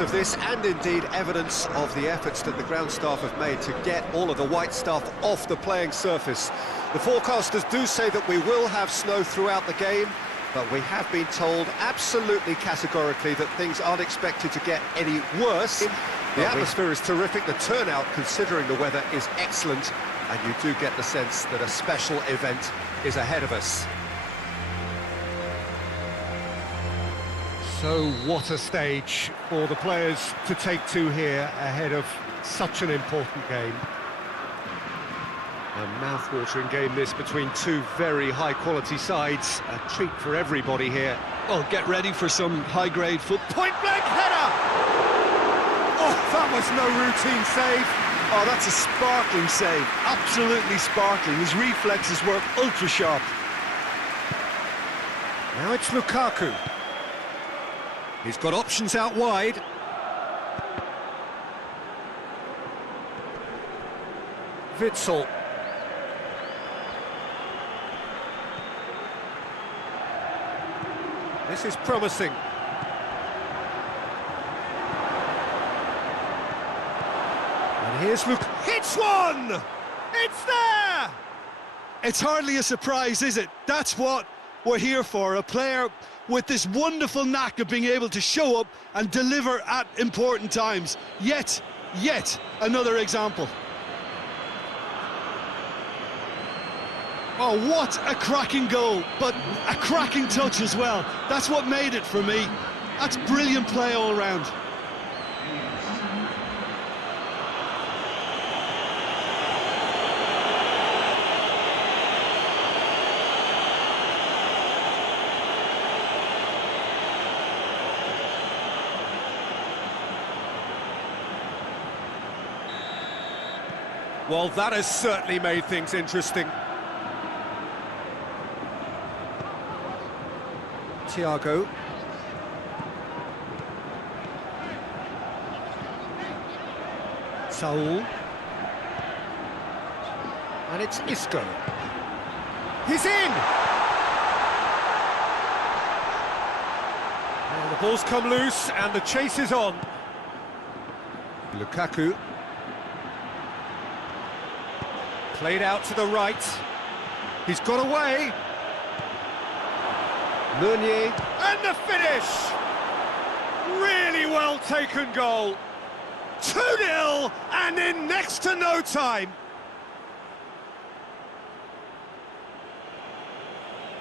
evidence of this, and indeed evidence of the efforts that the ground staff have made to get all of the white stuff off the playing surface. The forecasters do say that we will have snow throughout the game, but we have been told absolutely categorically that things aren't expected to get any worse. The atmosphere is terrific, the turnout, considering the weather, is excellent, and you do get the sense that a special event is ahead of us. So what a stage for the players to take to here ahead of such an important game. A mouth-watering game this between two very high-quality sides. A treat for everybody here. Well, get ready for some high-grade football. Point-blank header! Oh, that was no routine save. Oh, that's a sparkling save. Absolutely sparkling. His reflexes were ultra-sharp. Now it's Lukaku. He's got options out wide. Witsel. This is promising. And here's Luke. Hits one! It's there! It's hardly a surprise, is it? That's what we're here for. A player with this wonderful knack of being able to show up and deliver at important times. Yet another example. Oh, what a cracking goal, but a cracking touch as well. That's what made it for me. That's brilliant play all round. Well, that has certainly made things interesting. Thiago. Saul. And it's Isco. He's in! And the ball's come loose and the chase is on. Lukaku. Played out to the right. He's got away. Meunier. And the finish! Really well taken goal. 2-0 and in next to no time.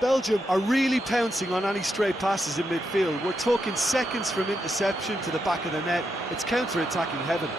Belgium are really pouncing on any stray passes in midfield. We're talking seconds from interception to the back of the net. It's counter-attacking heaven.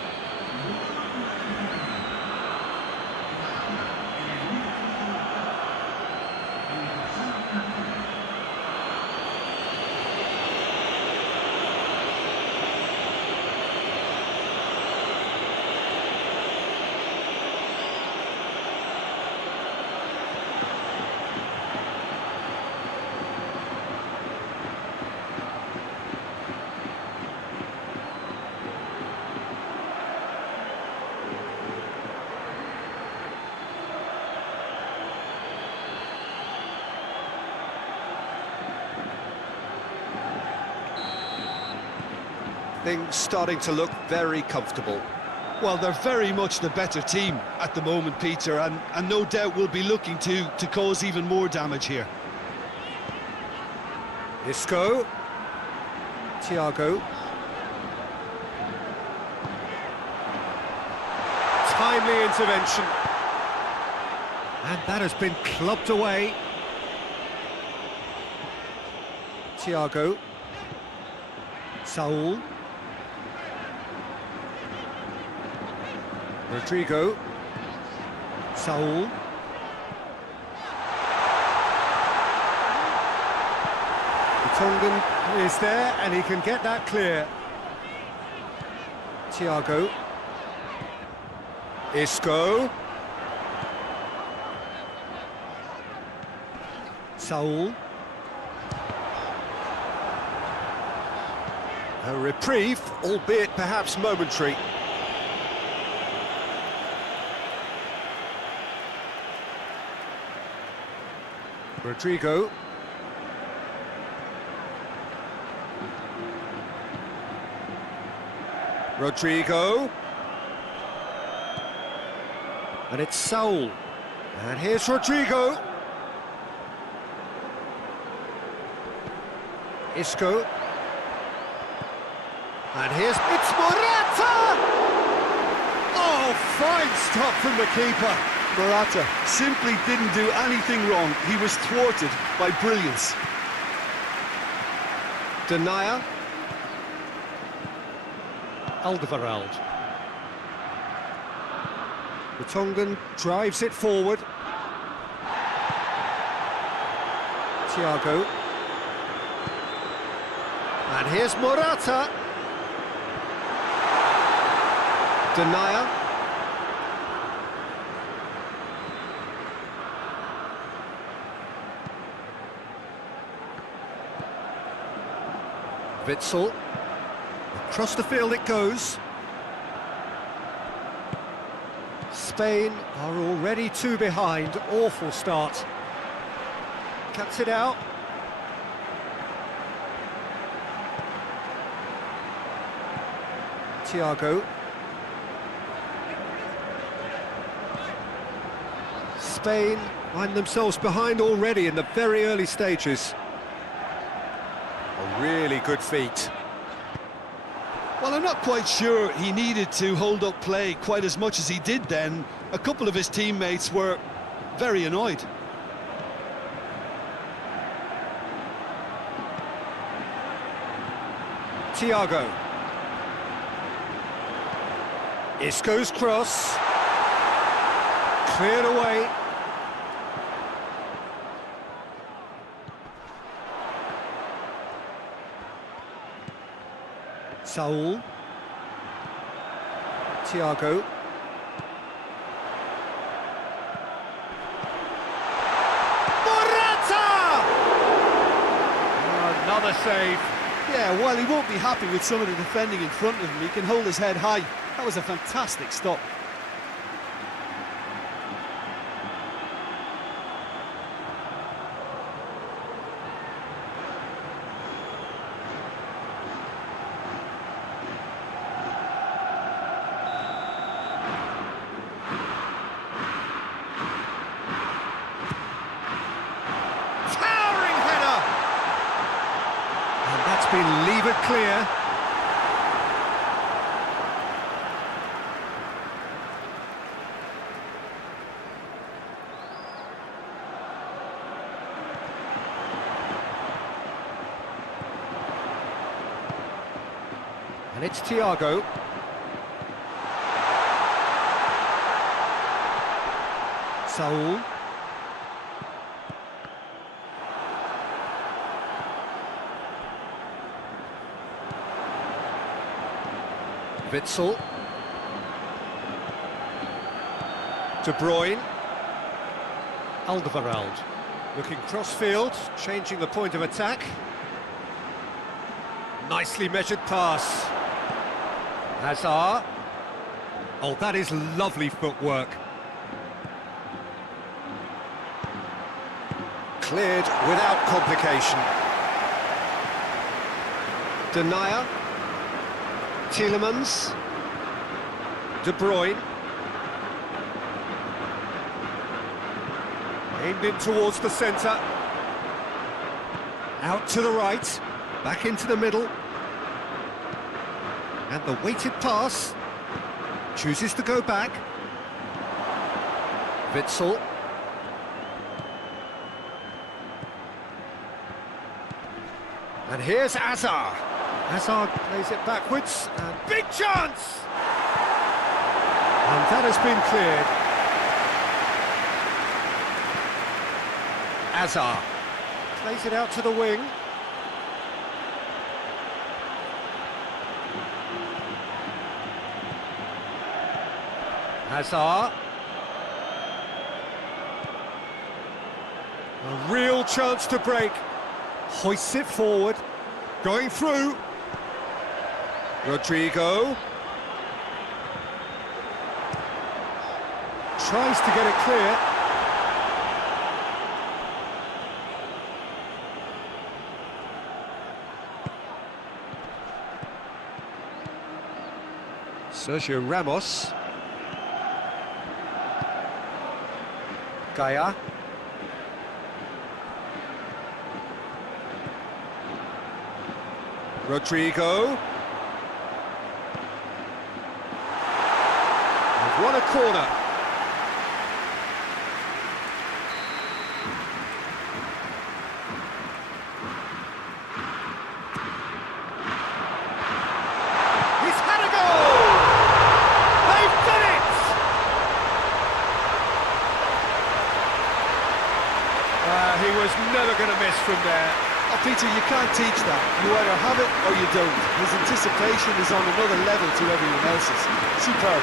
Things starting to look very comfortable. Well, they're very much the better team at the moment, Peter, and no doubt will be looking to cause even more damage here. Isco. Thiago. Timely intervention. And that has been clubbed away. Thiago. Saul. Rodrigo. Saul. Tongan is there and he can get that clear. Thiago. Isco. Saul. A reprieve, albeit perhaps momentary. Rodrigo. Rodrigo. And it's Saul. And here's Rodrigo. Isco. And it's Morata! Oh, fine stop from the keeper. Morata simply didn't do anything wrong. He was thwarted by brilliance. Denier. Alderweireld. The Tongan drives it forward. Thiago. And here's Morata. Denier. Witsel. Across the field it goes. Spain are already 2 behind. Awful start. Cuts it out. Thiago. Spain find themselves behind already in the very early stages. A really good feat. Well, I'm not quite sure he needed to hold up play quite as much as he did then. A couple of his teammates were very annoyed. Thiago. Isco's cross. Cleared away. Saul. Thiago. Morata! Another save. Yeah, while he won't be happy with some of the defending in front of him, he can hold his head high. That was a fantastic stop. Been levered clear. And it's Thiago. Saul. Witsel. De Bruyne. Alderweireld. Looking cross-field, changing the point of attack. Nicely measured pass. Hazard. Oh, that is lovely footwork. Cleared without complication. Denier. Tielemans. De Bruyne. Aimed in towards the centre. Out to the right. Back into the middle. And the weighted pass. Chooses to go back. Witsel. And here's Hazard. Hazard plays it backwards, and big chance! And that has been cleared. Hazard plays it out to the wing. Hazard. A real chance to break. Hoists it forward. Going through. Rodrigo. Tries to get it clear. Sergio Ramos. Gaia. Rodrigo. They've won a corner. He's had a goal! They've done it! He was never going to miss from there. Oh, Peter, you can't teach that. You either have it or you don't. His anticipation is on another level to everyone else's. Superb.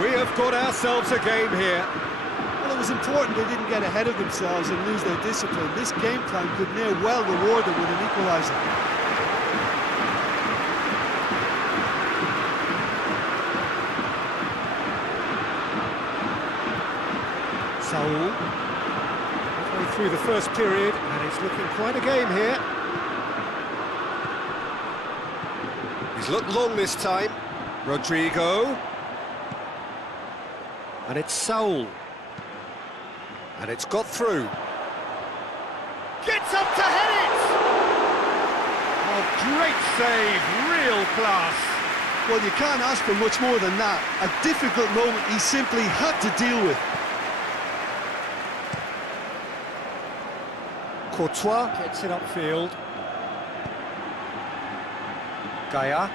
We have got ourselves a game here. Well, it was important they didn't get ahead of themselves and lose their discipline. This game plan could near well reward them with an equaliser. Saul. Halfway through the first period, and it's looking quite a game here. He's looked long this time. Rodrigo. And it's Saul. And it's got through. Gets up to head it! Oh, great save, real class. Well, you can't ask for much more than that. A difficult moment he simply had to deal with. Courtois gets it upfield. Gaia.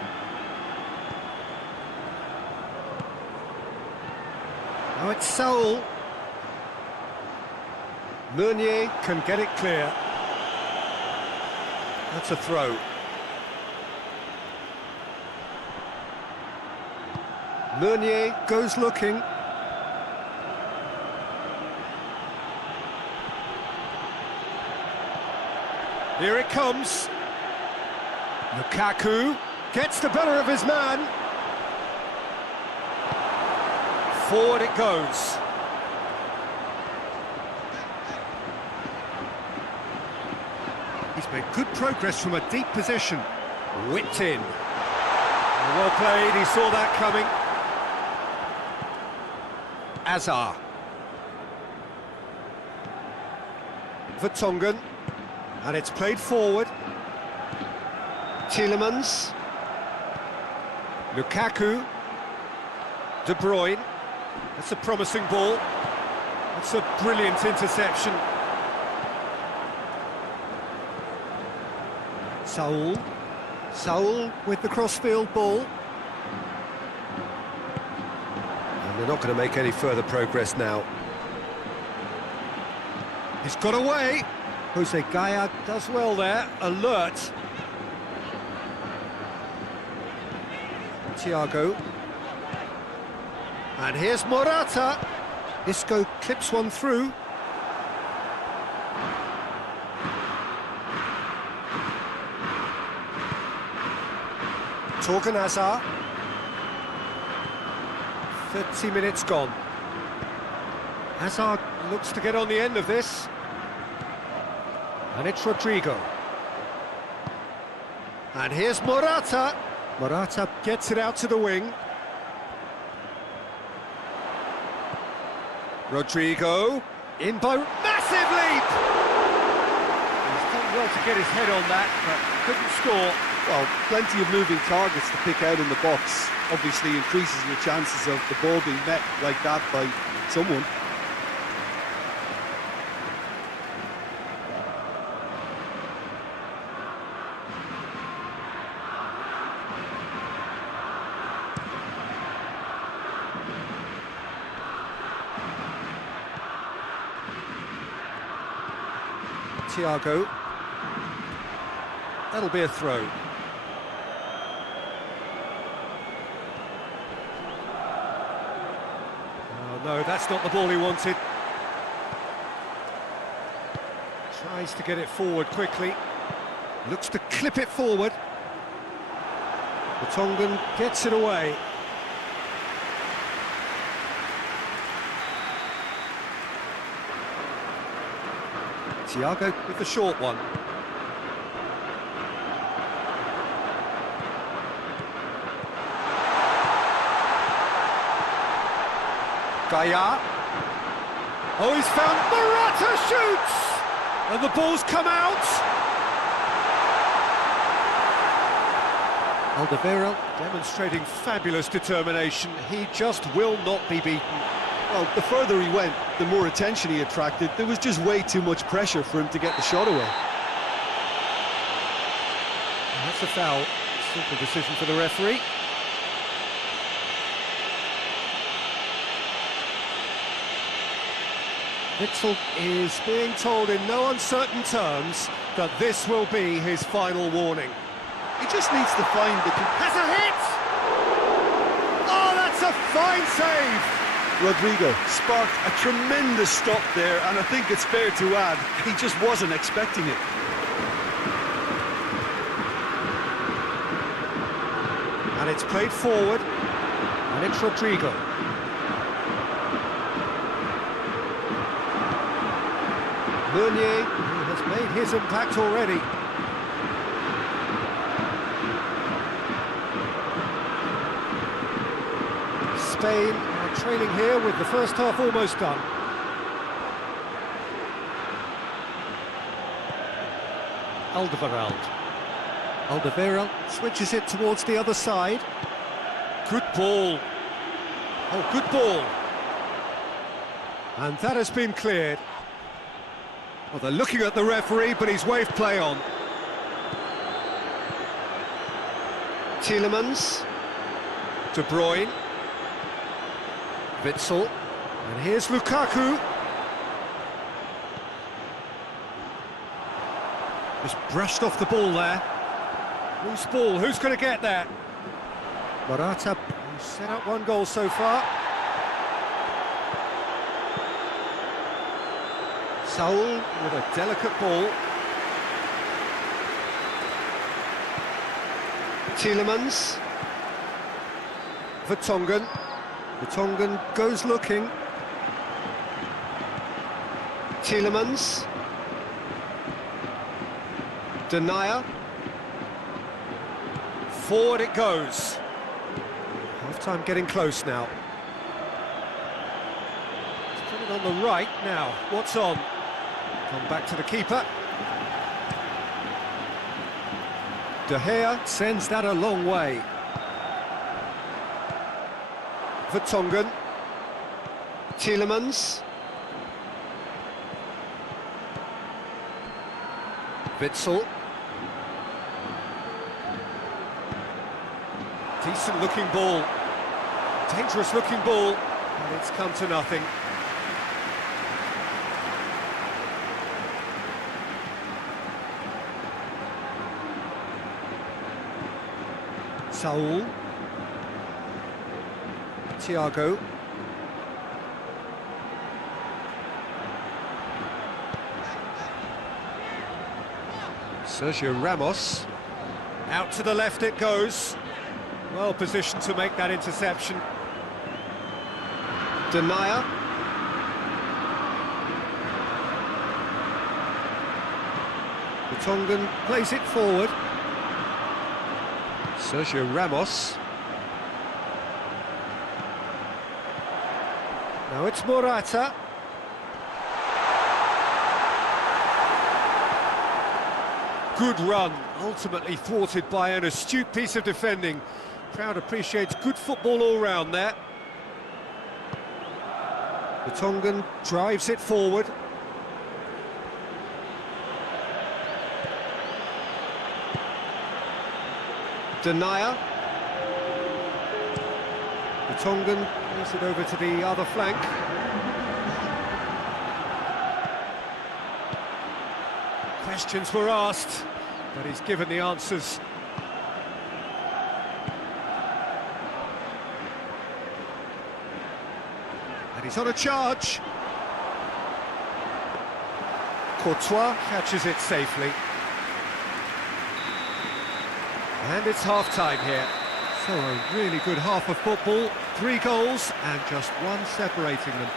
Now it's Saul. Meunier can get it clear. That's a throw. Meunier goes looking. Here it comes. Lukaku gets the better of his man. Forward it goes. He's made good progress from a deep position. Whipped in. Well played, he saw that coming. Azar. Vertonghen. And it's played forward. Tielemans. Lukaku. De Bruyne. That's a promising ball. That's a brilliant interception. Saul. Saul with the crossfield ball. And they're not going to make any further progress now. He's got away. Jose Gaia does well there. Alert. Thiago. And here's Morata. Isco clips one through. Torgan Hazard. 30 minutes gone. Hazard looks to get on the end of this. And it's Rodrigo. And here's Morata. Morata gets it out to the wing. Rodrigo, in by... Massive leap! He's done well to get his head on that, but couldn't score. Well, plenty of moving targets to pick out in the box. Obviously increases your chances of the ball being met like that by someone. Thiago. That'll be a throw. No, that's not the ball he wanted. Tries to get it forward quickly. Looks to clip it forward. The Tongan gets it away. Thiago with the short one. Gaia. Oh, he's found Morata shoots! And the ball's come out. Alderweireld demonstrating fabulous determination. He just will not be beaten. Well, the further he went, the more attention he attracted. There was just way too much pressure for him to get the shot away. And that's a foul. Simple decision for the referee. Witsel is being told in no uncertain terms that this will be his final warning. He just needs to find the... Has a hit! Oh, that's a fine save! Rodrigo sparked a tremendous stop there, and I think it's fair to add, he just wasn't expecting it. And it's played forward, and it's Rodrigo. Meunier, who has made his impact already. Spain are trailing here with the first half almost done. Alderweireld switches it towards the other side. Good ball. Oh, good ball. And that has been cleared. Well, they're looking at the referee, but he's waved play on. Tielemans. De Bruyne. Witsel. And here's Lukaku. Just brushed off the ball there. Loose ball, who's going to get that? Morata, who's set up one goal so far. Saul with a delicate ball. Tielemans. Vertonghen. Vertonghen goes looking. Tielemans. Denier. Forward it goes. Half-time getting close now. Let's put it on the right now. What's on? Come back to the keeper. De Gea sends that a long way. Vertonghen. Tielemans. Witsel. Decent looking ball. Dangerous looking ball. And it's come to nothing. Saul. Thiago. Sergio Ramos. Out to the left it goes. Well positioned to make that interception. Denier. The Tongan plays it forward. Sergio Ramos. Now it's Morata. Good run, ultimately thwarted by an astute piece of defending. Crowd appreciates good football all round there. The Tongan drives it forward. Denier. The Tongan plays it over to the other flank. Questions were asked, but he's given the answers. And he's on a charge. Courtois catches it safely. And it's half-time here. So a really good half of football. 3 goals and just one separating them.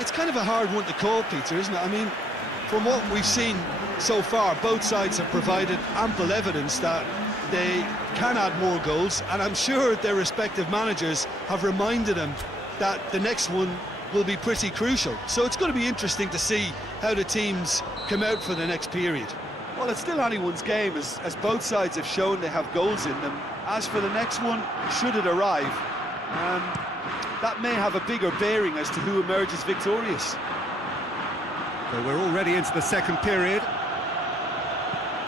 It's kind of a hard one to call, Peter, isn't it? I mean, from what we've seen so far, both sides have provided ample evidence that they can add more goals, and I'm sure their respective managers have reminded them that the next one will be pretty crucial. So it's going to be interesting to see how the teams come out for the next period. Well, it's still anyone's game, as both sides have shown they have goals in them. As for the next one, should it arrive, that may have a bigger bearing as to who emerges victorious. So we're already into the second period.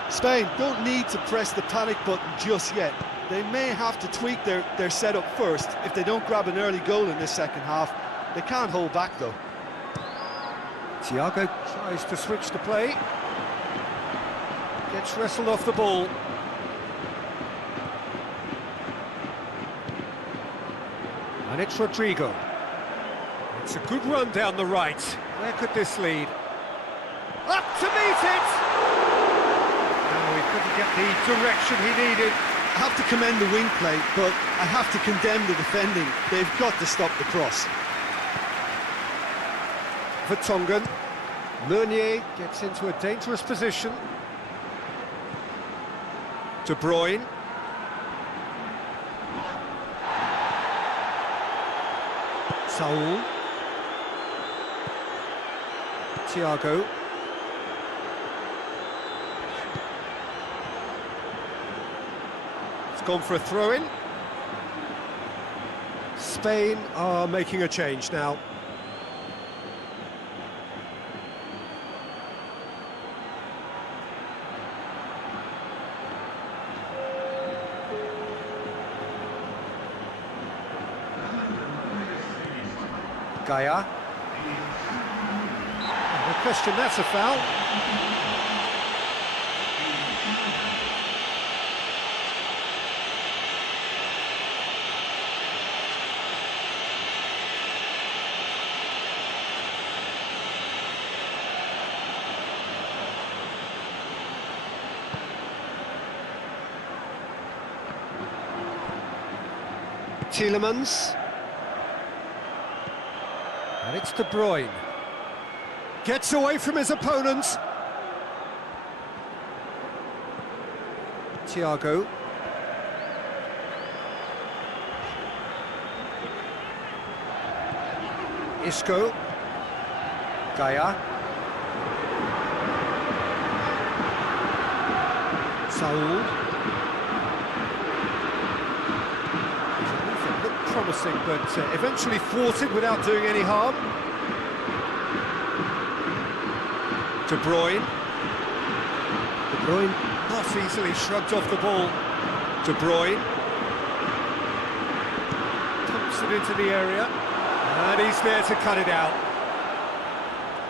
Spain don't need to press the panic button just yet. They may have to tweak their setup first if they don't grab an early goal in this second half. They can't hold back, though. Thiago tries to switch the play. Gets wrestled off the ball. And it's Rodrigo. It's a good run down the right. Where could this lead? Up to meet it! No, he couldn't get the direction he needed. I have to commend the wing play, but I have to condemn the defending. They've got to stop the cross. Vertonghen. Meunier gets into a dangerous position. De Bruyne. Saul. Thiago. It's gone for a throw-in. Spain are making a change now. Gaia. No question, that's a foul. Tielemans. And it's De Bruyne. Gets away from his opponents. Thiago. Isco. Gaia. Saul. Looked promising, but eventually thwarted without doing any harm. De Bruyne. De Bruyne not easily shrugged off the ball. De Bruyne. Pumps it into the area. And he's there to cut it out.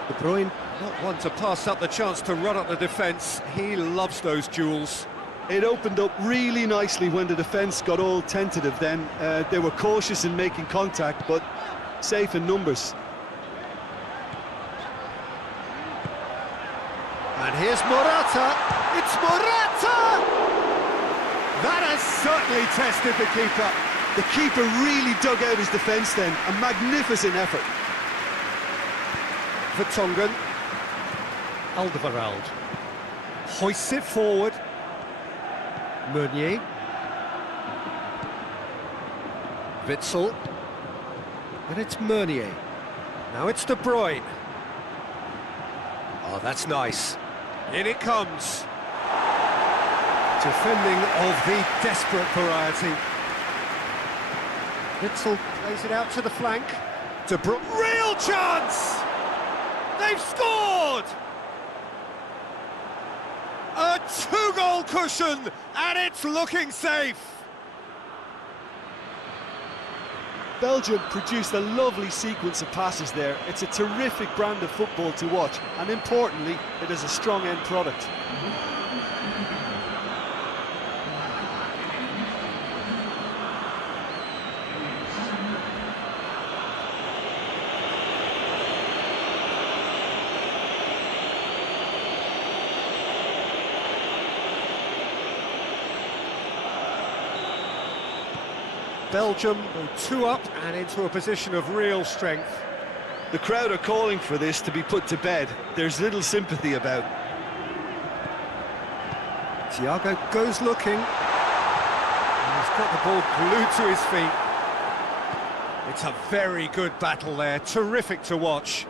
De Bruyne, not one to pass up the chance to run up the defence. He loves those duels. It opened up really nicely when the defence got all tentative then. They were cautious in making contact, but safe in numbers. And here's Morata. It's Morata! That has certainly tested the keeper. The keeper really dug out his defence then. A magnificent effort. Vertonghen. Alderweireld. Hoists it forward. Meunier. Witsel. And it's Meunier. Now it's De Bruyne. Oh, that's nice. In it comes. Defending of the desperate variety. Witsel plays it out to the flank. De Bruyne. Real chance! They've scored! A 2-goal cushion, and it's looking safe. Belgium produced a lovely sequence of passes there. It's a terrific brand of football to watch, and importantly, it is a strong end product. Belgium go 2 up and into a position of real strength. The crowd are calling for this to be put to bed. There's little sympathy about. Thiago goes looking. And he's got the ball glued to his feet. It's a very good battle there, terrific to watch.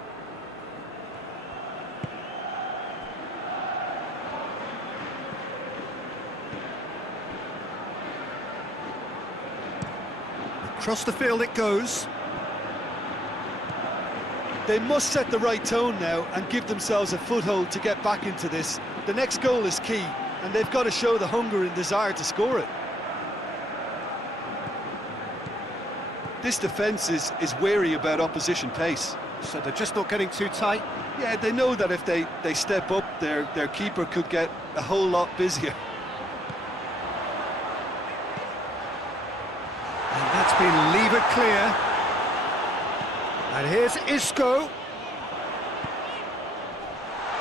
Across the field it goes. They must set the right tone now and give themselves a foothold to get back into this. The next goal is key, and they've got to show the hunger and desire to score it. This defence is wary about opposition pace. So they're just not getting too tight. Yeah, they know that if they step up, their keeper could get a whole lot busier. And that's been levered clear. And here's Isco.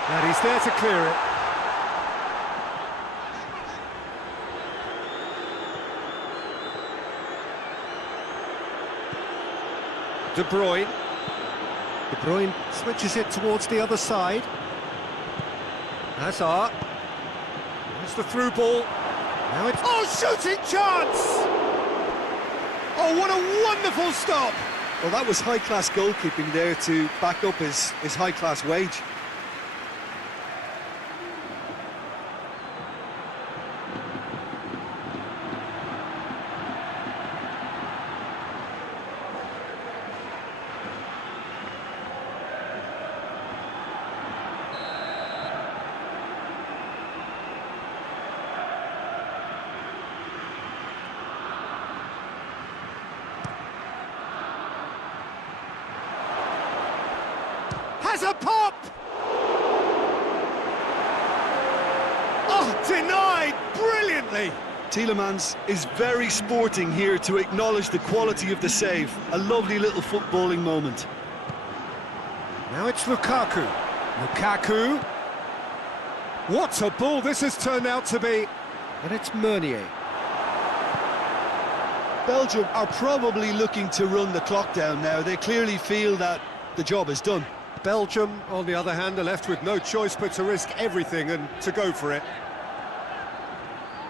And he's there to clear it. De Bruyne. De Bruyne switches it towards the other side. Hazard. There's the through ball. Now it's... Oh, shooting chance! Oh, what a wonderful stop! Well, that was high-class goalkeeping there to back up his high-class wage. Has a pop! Oh, denied brilliantly! Tielemans is very sporting here to acknowledge the quality of the save. A lovely little footballing moment. Now it's Lukaku. Lukaku. What a ball this has turned out to be. And it's Meunier. Belgium are probably looking to run the clock down now. They clearly feel that the job is done. Belgium, on the other hand, are left with no choice but to risk everything and to go for it.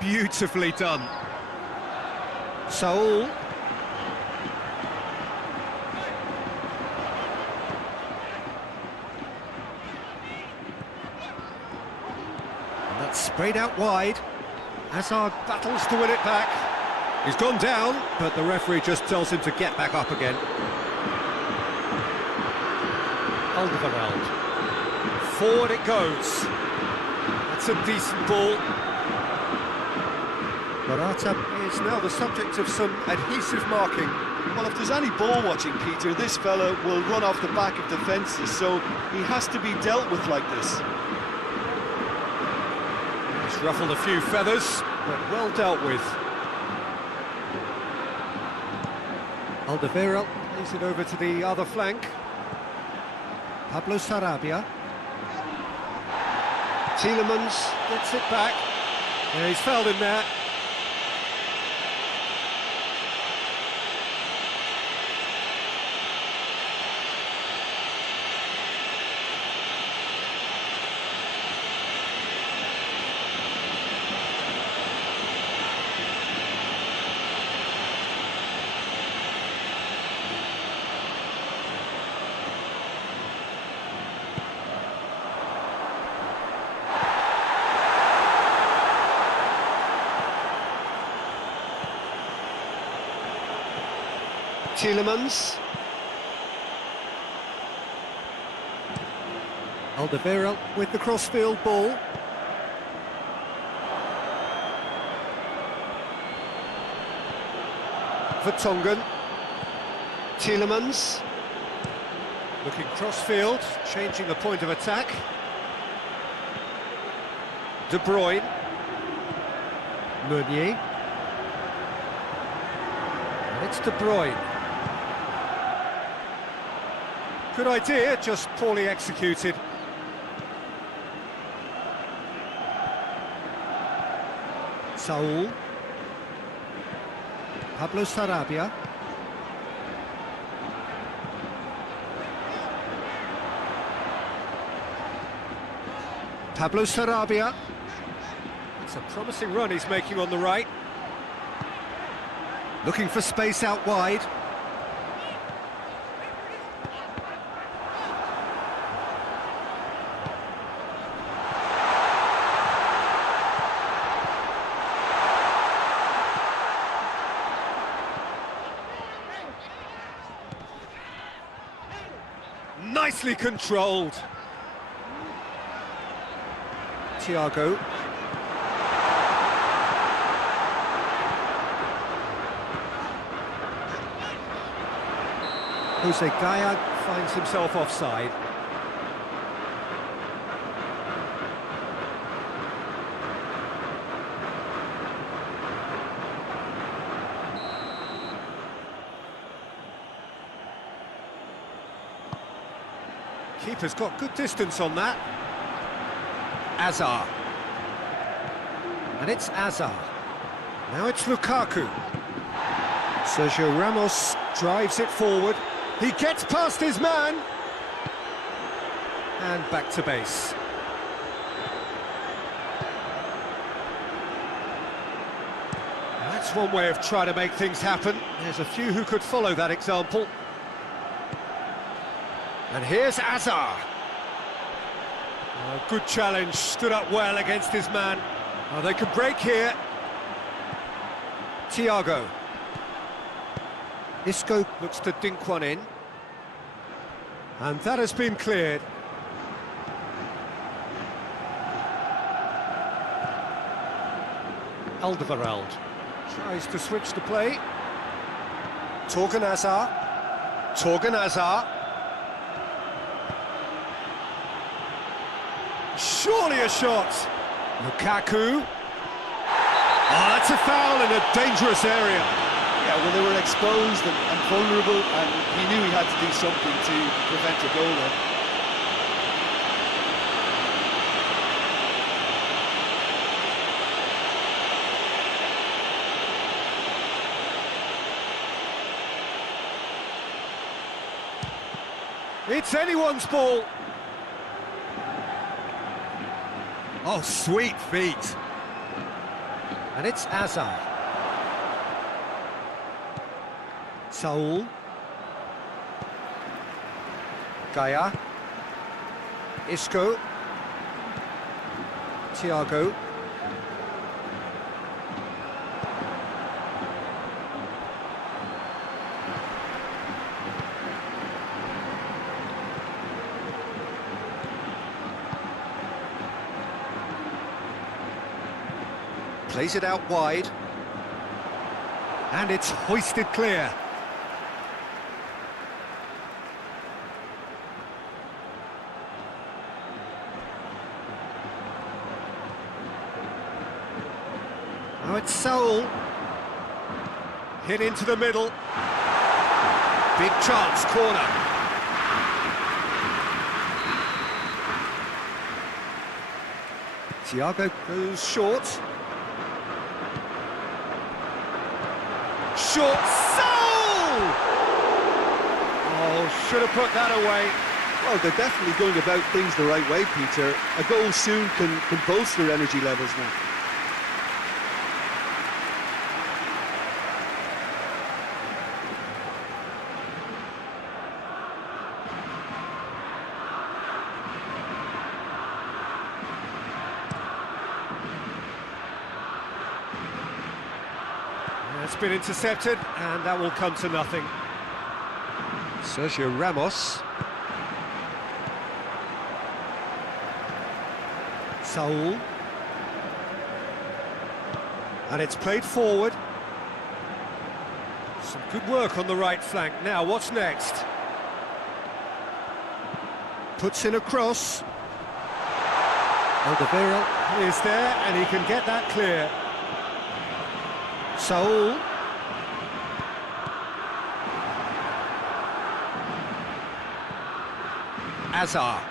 Beautifully done. Saul. And that's sprayed out wide. Hazard battles to win it back. He's gone down, but the referee just tells him to get back up again. Alderweireld. Forward it goes. That's a decent ball. Morata is now the subject of some adhesive marking. Well, if there's any ball watching, Peter, this fella will run off the back of defences, so he has to be dealt with like this. He's ruffled a few feathers, but well dealt with. Alderweireld plays it over to the other flank. Pablo Sarabia. Tielemans gets it back. Yeah, he's fouled him there. Tielemans. Alderweireld with the crossfield ball. Vertonghen. Tielemans. Looking crossfield, changing the point of attack. De Bruyne. Meunier. And it's De Bruyne. Good idea, just poorly executed. Saul. Pablo Sarabia. Pablo Sarabia. It's a promising run he's making on the right. Looking for space out wide. Nicely controlled. Thiago. Jose Gaya finds himself offside. Keeper's got good distance on that. Azar. And it's Azar. Now it's Lukaku. Sergio Ramos drives it forward. He gets past his man. And back to base. Now that's one way of trying to make things happen. There's a few who could follow that example. And here's Azar. Oh, good challenge, stood up well against his man. Oh, they can break here. Thiago. Isco looks to dink one in. And that has been cleared. Alderweireld tries to switch the play. Torgan Hazard. Torgan Hazard. Surely a shot. Lukaku. Oh, that's a foul in a dangerous area. Yeah, well, they were exposed and vulnerable, and he knew he had to do something to prevent a goal there. It's anyone's ball. Oh, sweet feet. And it's Azar. Saul. Gaya. Isco. Thiago. Plays it out wide. And it's hoisted clear. Now it's Saul. Hit into the middle. Big chance, corner. Thiago goes short. Short Saul! Oh, should have put that away. Well, they're definitely going about things the right way, Peter. A goal soon can bolster energy levels now. It's been intercepted, and that will come to nothing. Sergio Ramos. Saul. And it's played forward. Some good work on the right flank. Now, what's next? Puts in a cross. Alderweireld is there, and he can get that clear. Saul. Azar.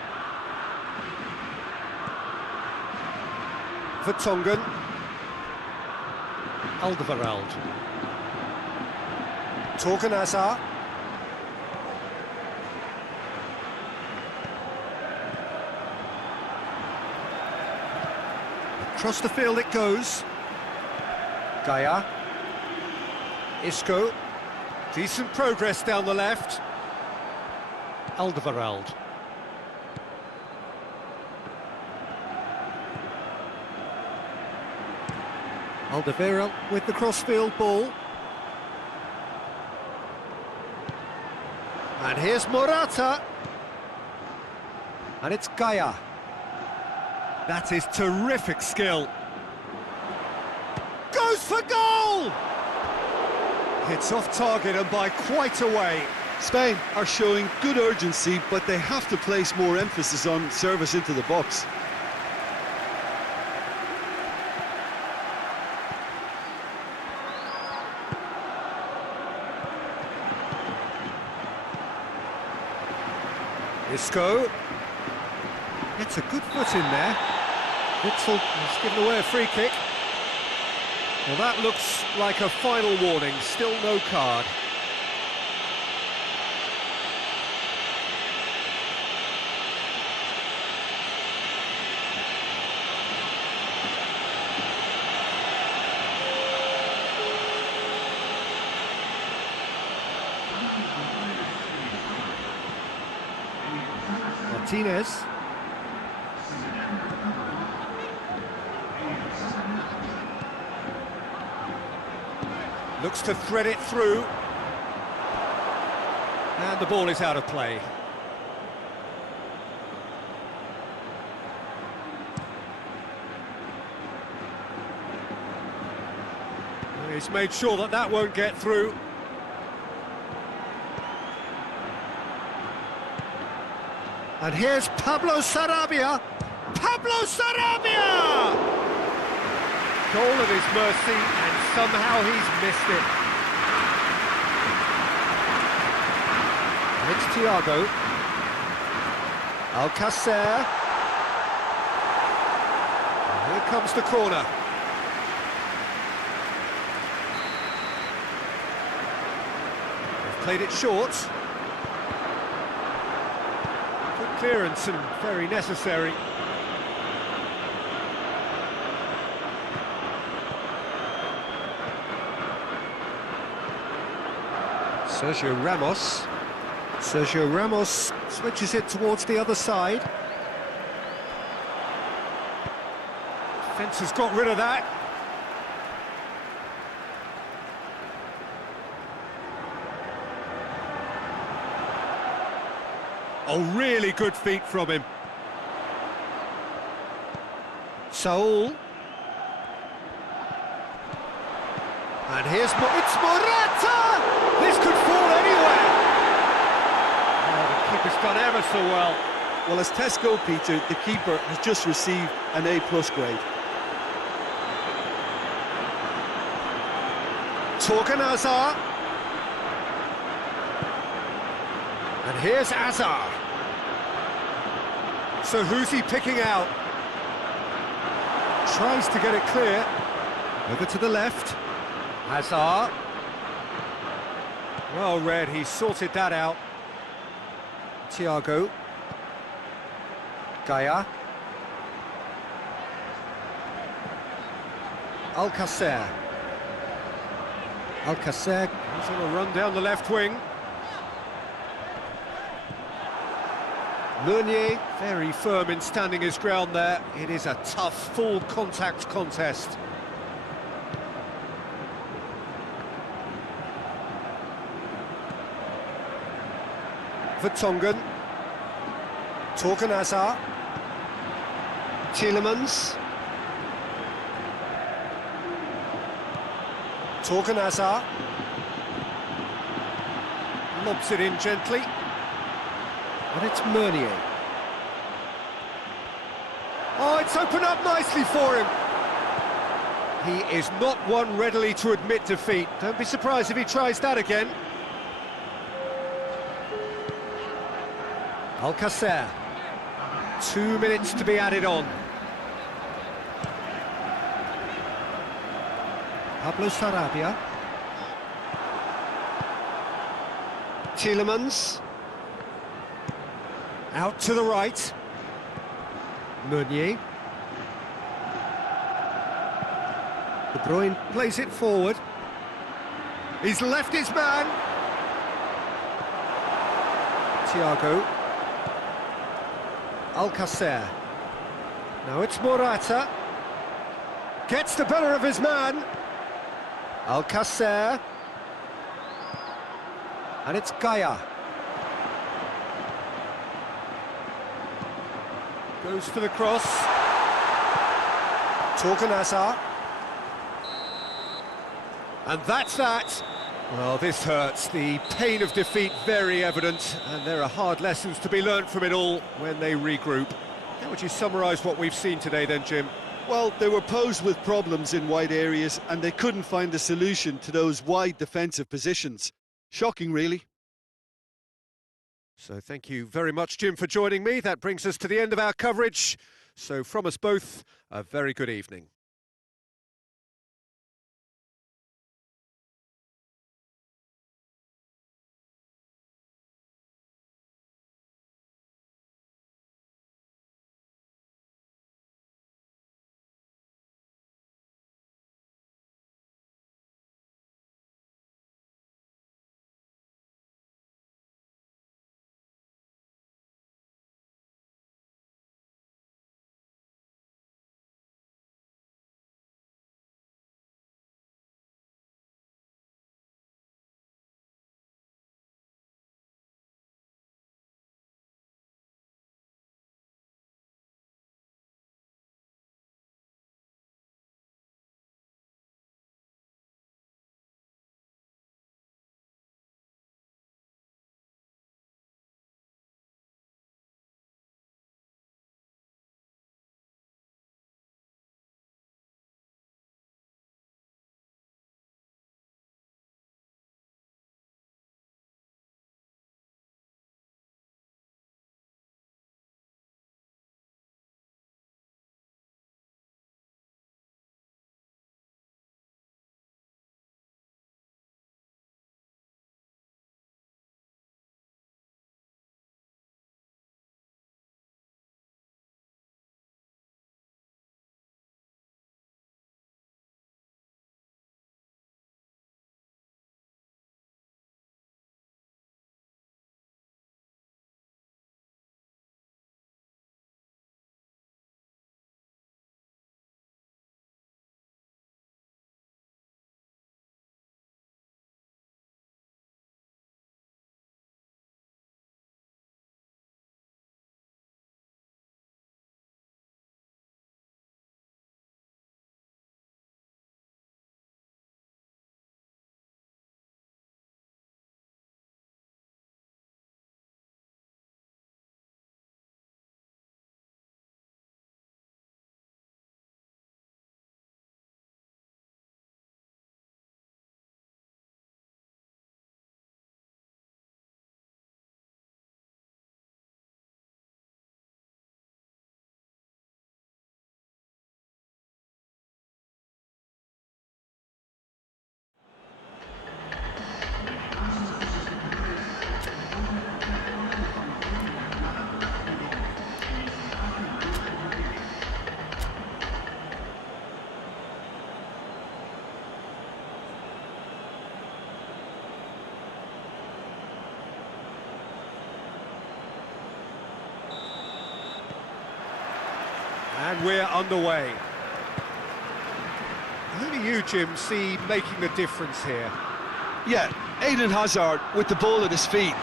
Vertonghen. Alderweireld. Torgan Hazard. Across the field it goes. Gaia. Isco. Decent progress down the left. Alderweireld. Alderweireld with the crossfield ball. And here's Morata. And it's Gaia. That is terrific skill. Goes for goal! It's off target and by quite a way. Spain are showing good urgency, but they have to place more emphasis on service into the box. Isco. It's a good foot in there. Witzel has given away a free kick. Well, that looks like a final warning. Still no card. Martinez. Looks to thread it through. And the ball is out of play. He's made sure that that won't get through. And here's Pablo Sarabia. Pablo Sarabia! Goal at his mercy, and somehow he's missed it. And it's Thiago. Alcacer. And here comes the corner. They've played it short. Good clearance and very necessary. Sergio Ramos. Sergio Ramos switches it towards the other side. Defence has got rid of that. Oh, really good feet from him. Saul. And here's it's Morata! This could fall anywhere! Oh, the keeper's done ever so well. Well, as Tesco, Peter, the keeper has just received an A+ grade. Torgan Hazard. And here's Hazard. So who's he picking out? Tries to get it clear. Over to the left. Hazard. Well read, he sorted that out. Thiago. Gaia. Alcacer. Alcacer comes on a run down the left wing. Meunier, very firm in standing his ground there. It is a tough, full contact contest. Vertonghen. Torgan Hazard. Tielemans. Torgan Hazard. Lobs it in gently. And it's Meunier. Oh, it's opened up nicely for him. He is not one readily to admit defeat. Don't be surprised if he tries that again. Alcacer. 2 minutes to be added on. Pablo Sarabia. Tielemans. Out to the right. Meunier. De Bruyne plays it forward. He's left his man. Thiago. Alcacer. Now it's Morata. Gets the better of his man. Alcacer. And it's Gaia. Goes for the cross. Torgan Hazard. And that's that. Well, this hurts. The pain of defeat very evident, and there are hard lessons to be learnt from it all when they regroup. How would you summarise what we've seen today then, Jim? Well, they were posed with problems in wide areas and they couldn't find a solution to those wide defensive positions. Shocking, really. So thank you very much, Jim, for joining me. That brings us to the end of our coverage. So from us both, a very good evening. And we're underway. Who do you, Jim, see making the difference here? Yeah, Eden Hazard with the ball at his feet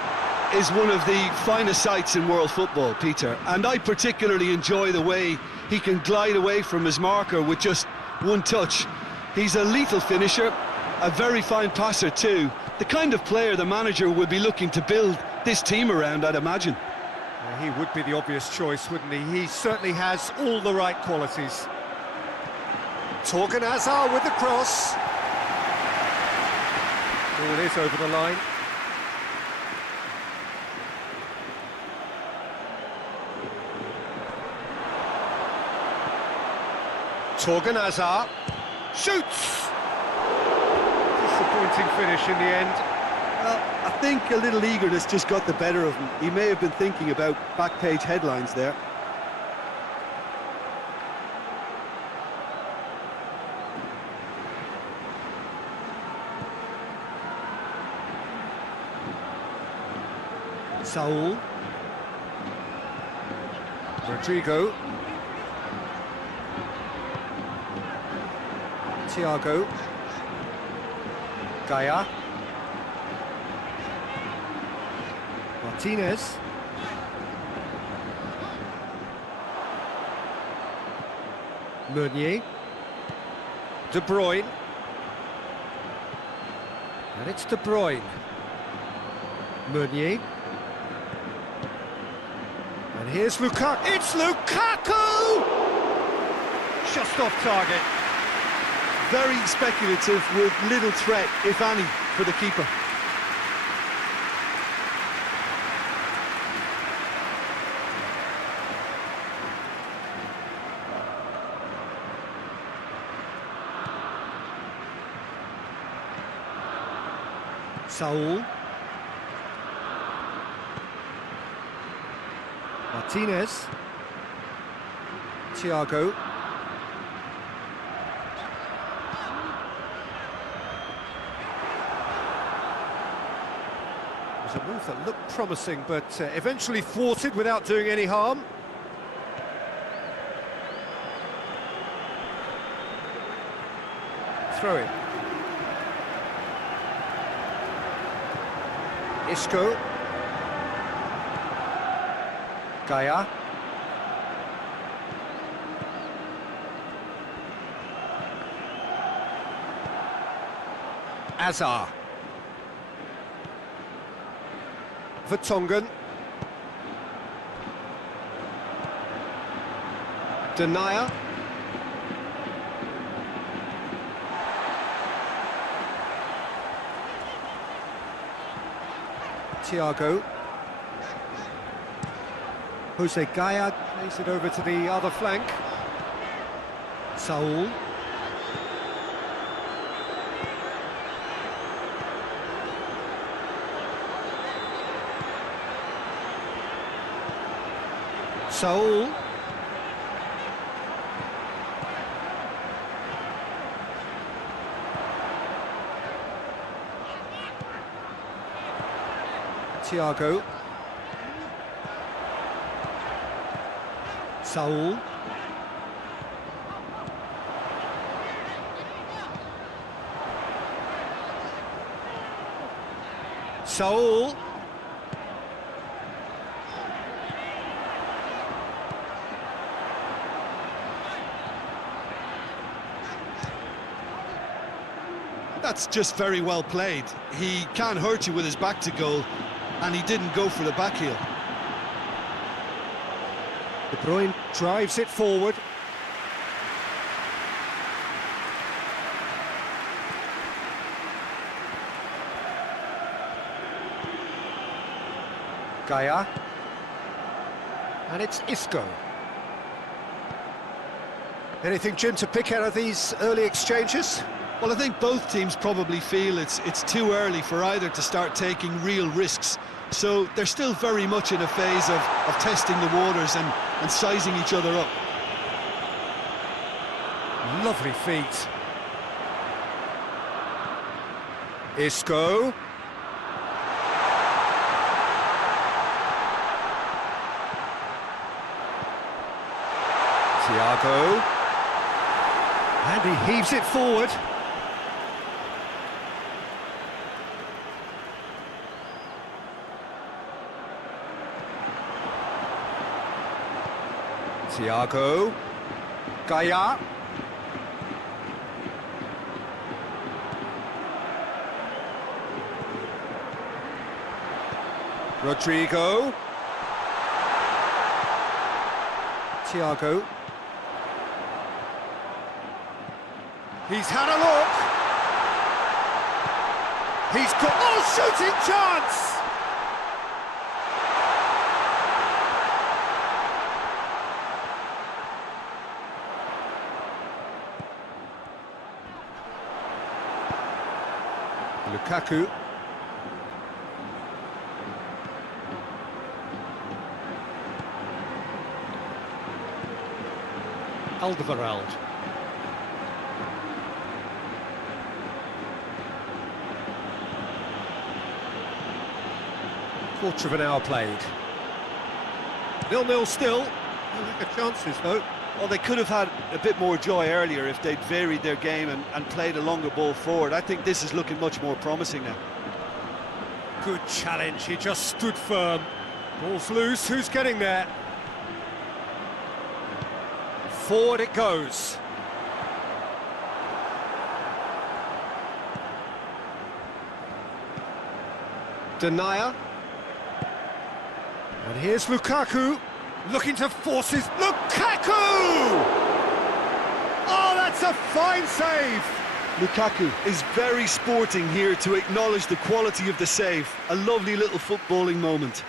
is one of the finest sights in world football, Peter. And I particularly enjoy the way he can glide away from his marker with just one touch. He's a lethal finisher, a very fine passer too. The kind of player the manager would be looking to build this team around, I'd imagine. He would be the obvious choice, wouldn't he? He certainly has all the right qualities. Torgan Hazard with the cross. Ball is over the line. Torgan Hazard shoots! Disappointing finish in the end. Well, I think a little eagerness just got the better of him. He may have been thinking about back page headlines there. Saul. Rodrigo. Thiago. Gaia. Martinez. Meunier. De Bruyne. And it's De Bruyne. Meunier. And here's Lukaku. It's Lukaku! Just off target. Very speculative with little threat, if any, for the keeper. Saul. Martinez. Thiago. It was a move that looked promising, but eventually thwarted without doing any harm. Throw in. Isco. Gaia. Azar. Vertonghen. Denier. Thiago. Jose Gaia plays it over to the other flank. Saul. Saul. Thiago. Saul. Saul. That's just very well played. He can't hurt you with his back to goal, and he didn't go for the back heel. De Bruyne drives it forward. Gaia. And it's Isco. Anything, Jim, to pick out of these early exchanges? Well, I think both teams probably feel it's too early for either to start taking real risks. So they're still very much in a phase of testing the waters and sizing each other up. Lovely feet. Isco. Thiago. And he heaves it forward. Thiago. Gaia. Rodrigo. Thiago. He's had a look. He's got... Oh, shooting chance! Lukaku. Alderweireld. Quarter of an hour played. 0-0 still. No lack of chances though. Well, they could have had a bit more joy earlier if they'd varied their game and played a longer ball forward. I think this is looking much more promising now. Good challenge, he just stood firm. Ball's loose, who's getting there? Forward it goes. Denier. And here's Lukaku, looking to force his... Lukaku! Oh, that's a fine save! Lukaku is very sporting here to acknowledge the quality of the save. A lovely little footballing moment.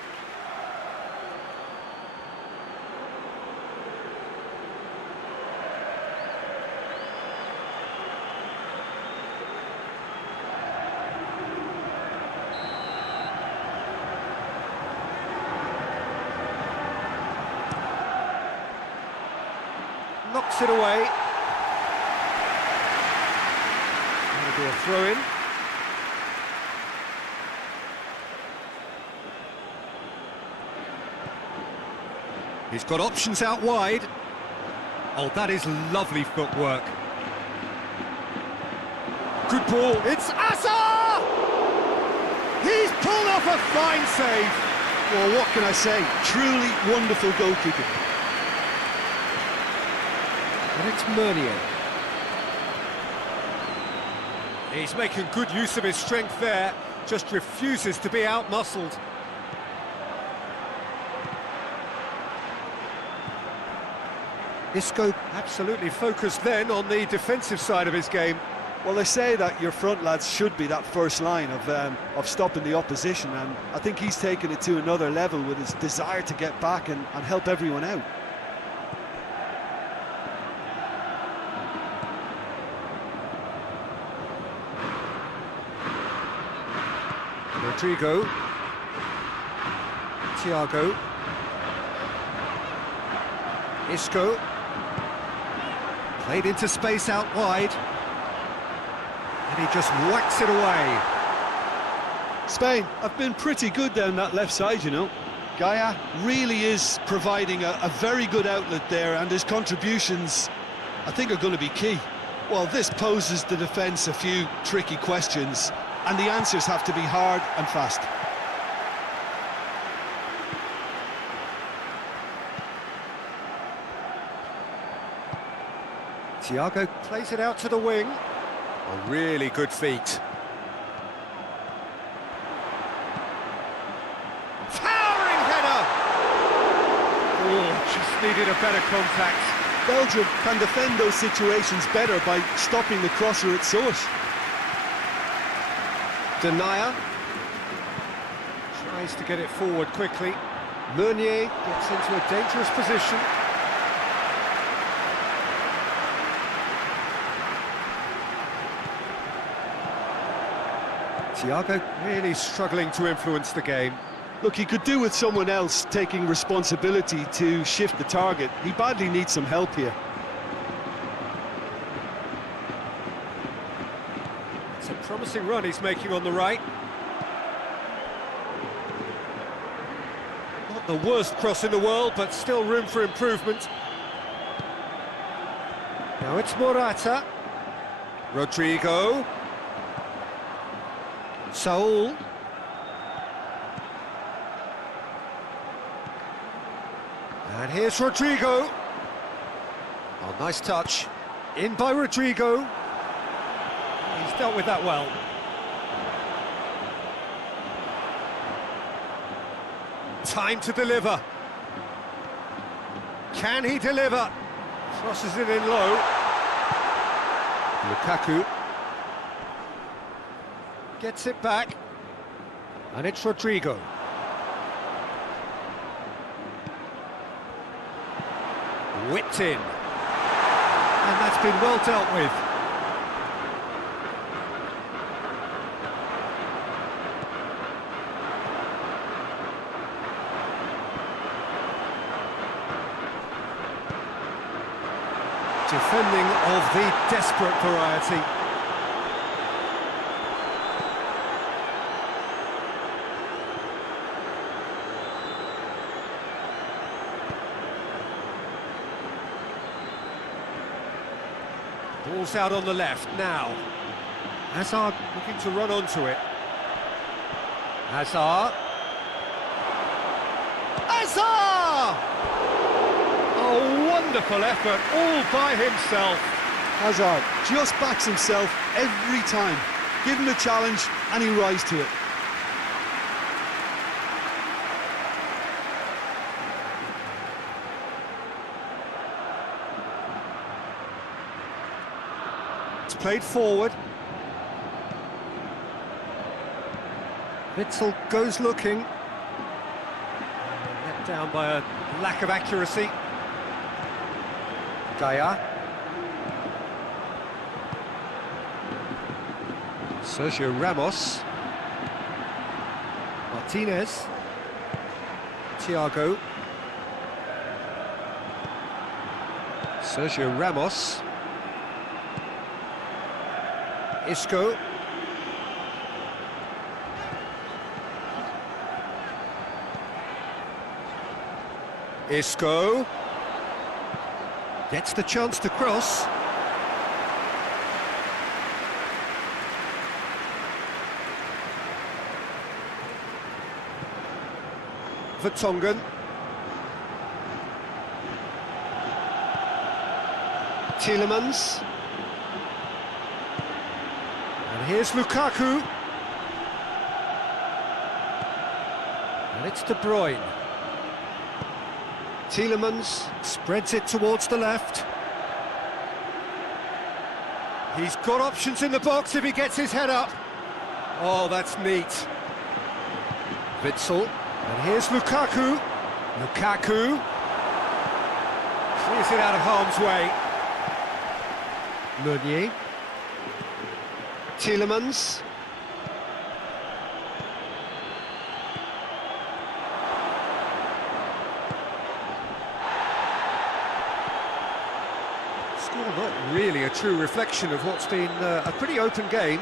Knocks it away. That'll be a throw-in. He's got options out wide. Oh, that is lovely footwork. Good ball. It's Assa! He's pulled off a fine save. Well, what can I say? Truly wonderful goalkeeping. And it's Meunier. He's making good use of his strength there, just refuses to be out-muscled. Isco absolutely focused then on the defensive side of his game. Well, they say that your front lads should be that first line of stopping the opposition, and I think he's taken it to another level with his desire to get back and help everyone out. Rodrigo, Thiago, Isco, played into space out wide, and he just whacks it away. Spain have been pretty good down that left side, you know. Gaia really is providing a very good outlet there, and his contributions, I think, are going to be key. Well, this poses the defence a few tricky questions, and the answers have to be hard and fast. Thiago plays it out to the wing. A really good feat. Towering header! Oh, just needed a better contact. Belgium can defend those situations better by stopping the crosser at source. Denier tries to get it forward quickly. Meunier gets into a dangerous position. Thiago really struggling to influence the game. Look, he could do with someone else taking responsibility to shift the target. He badly needs some help here. It's a promising run he's making on the right. Not the worst cross in the world, but still room for improvement. Now it's Morata. Rodrigo. Saul. And here's Rodrigo. Oh, nice touch. In by Rodrigo. He's dealt with that well. Time to deliver. Can he deliver? Crosses it in low. Lukaku gets it back. And it's Rodrigo. Whipped in. And that's been well dealt with. Defending of the desperate variety. Ball's out on the left now. Hazard looking to run onto it. Hazard. Hazard! A wonderful effort all by himself. Hazard just backs himself every time. Give him a challenge and he rises to it. It's played forward. Witsel goes looking. Let down by a lack of accuracy. Gaia. Sergio Ramos. Martinez. Thiago. Sergio Ramos. Isco. Isco gets the chance to cross. Vertonghen. Tielemans. And here's Lukaku. And it's De Bruyne. Tielemans spreads it towards the left. He's got options in the box if he gets his head up. Oh, that's neat. Witsel. And here's Lukaku. Lukaku. Clears it out of harm's way. Meunier. Tielemans. Score not really a true reflection of what's been a pretty open game.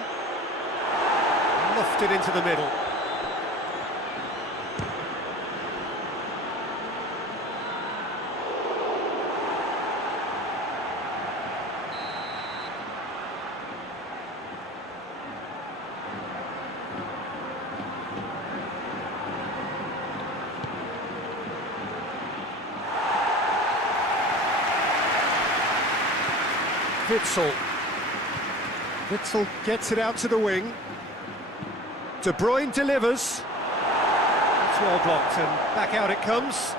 Lofted into the middle. Witsel. Witsel gets it out to the wing. De Bruyne delivers. It's well blocked and back out it comes.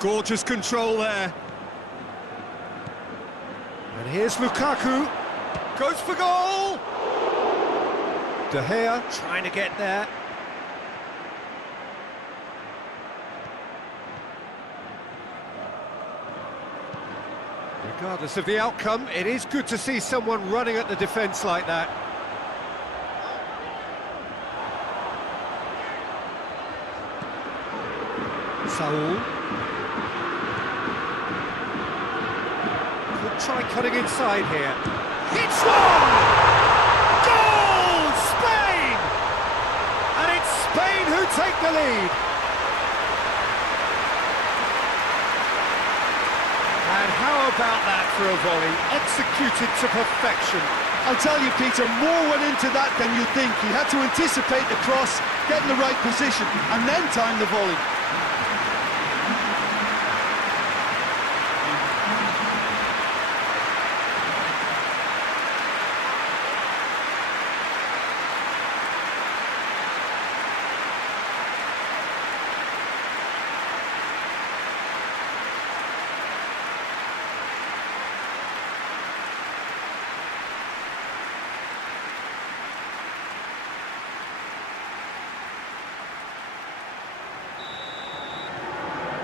Gorgeous control there. And here's Lukaku. Goes for goal! De Gea trying to get there. Regardless of the outcome, it is good to see someone running at the defence like that. Saul. Could try cutting inside here. It's one! Goal! Spain! And it's Spain who take the lead. And how about that for a volley, executed to perfection? I'll tell you, Peter, more went into that than you'd think. He had to anticipate the cross, get in the right position, and then time the volley.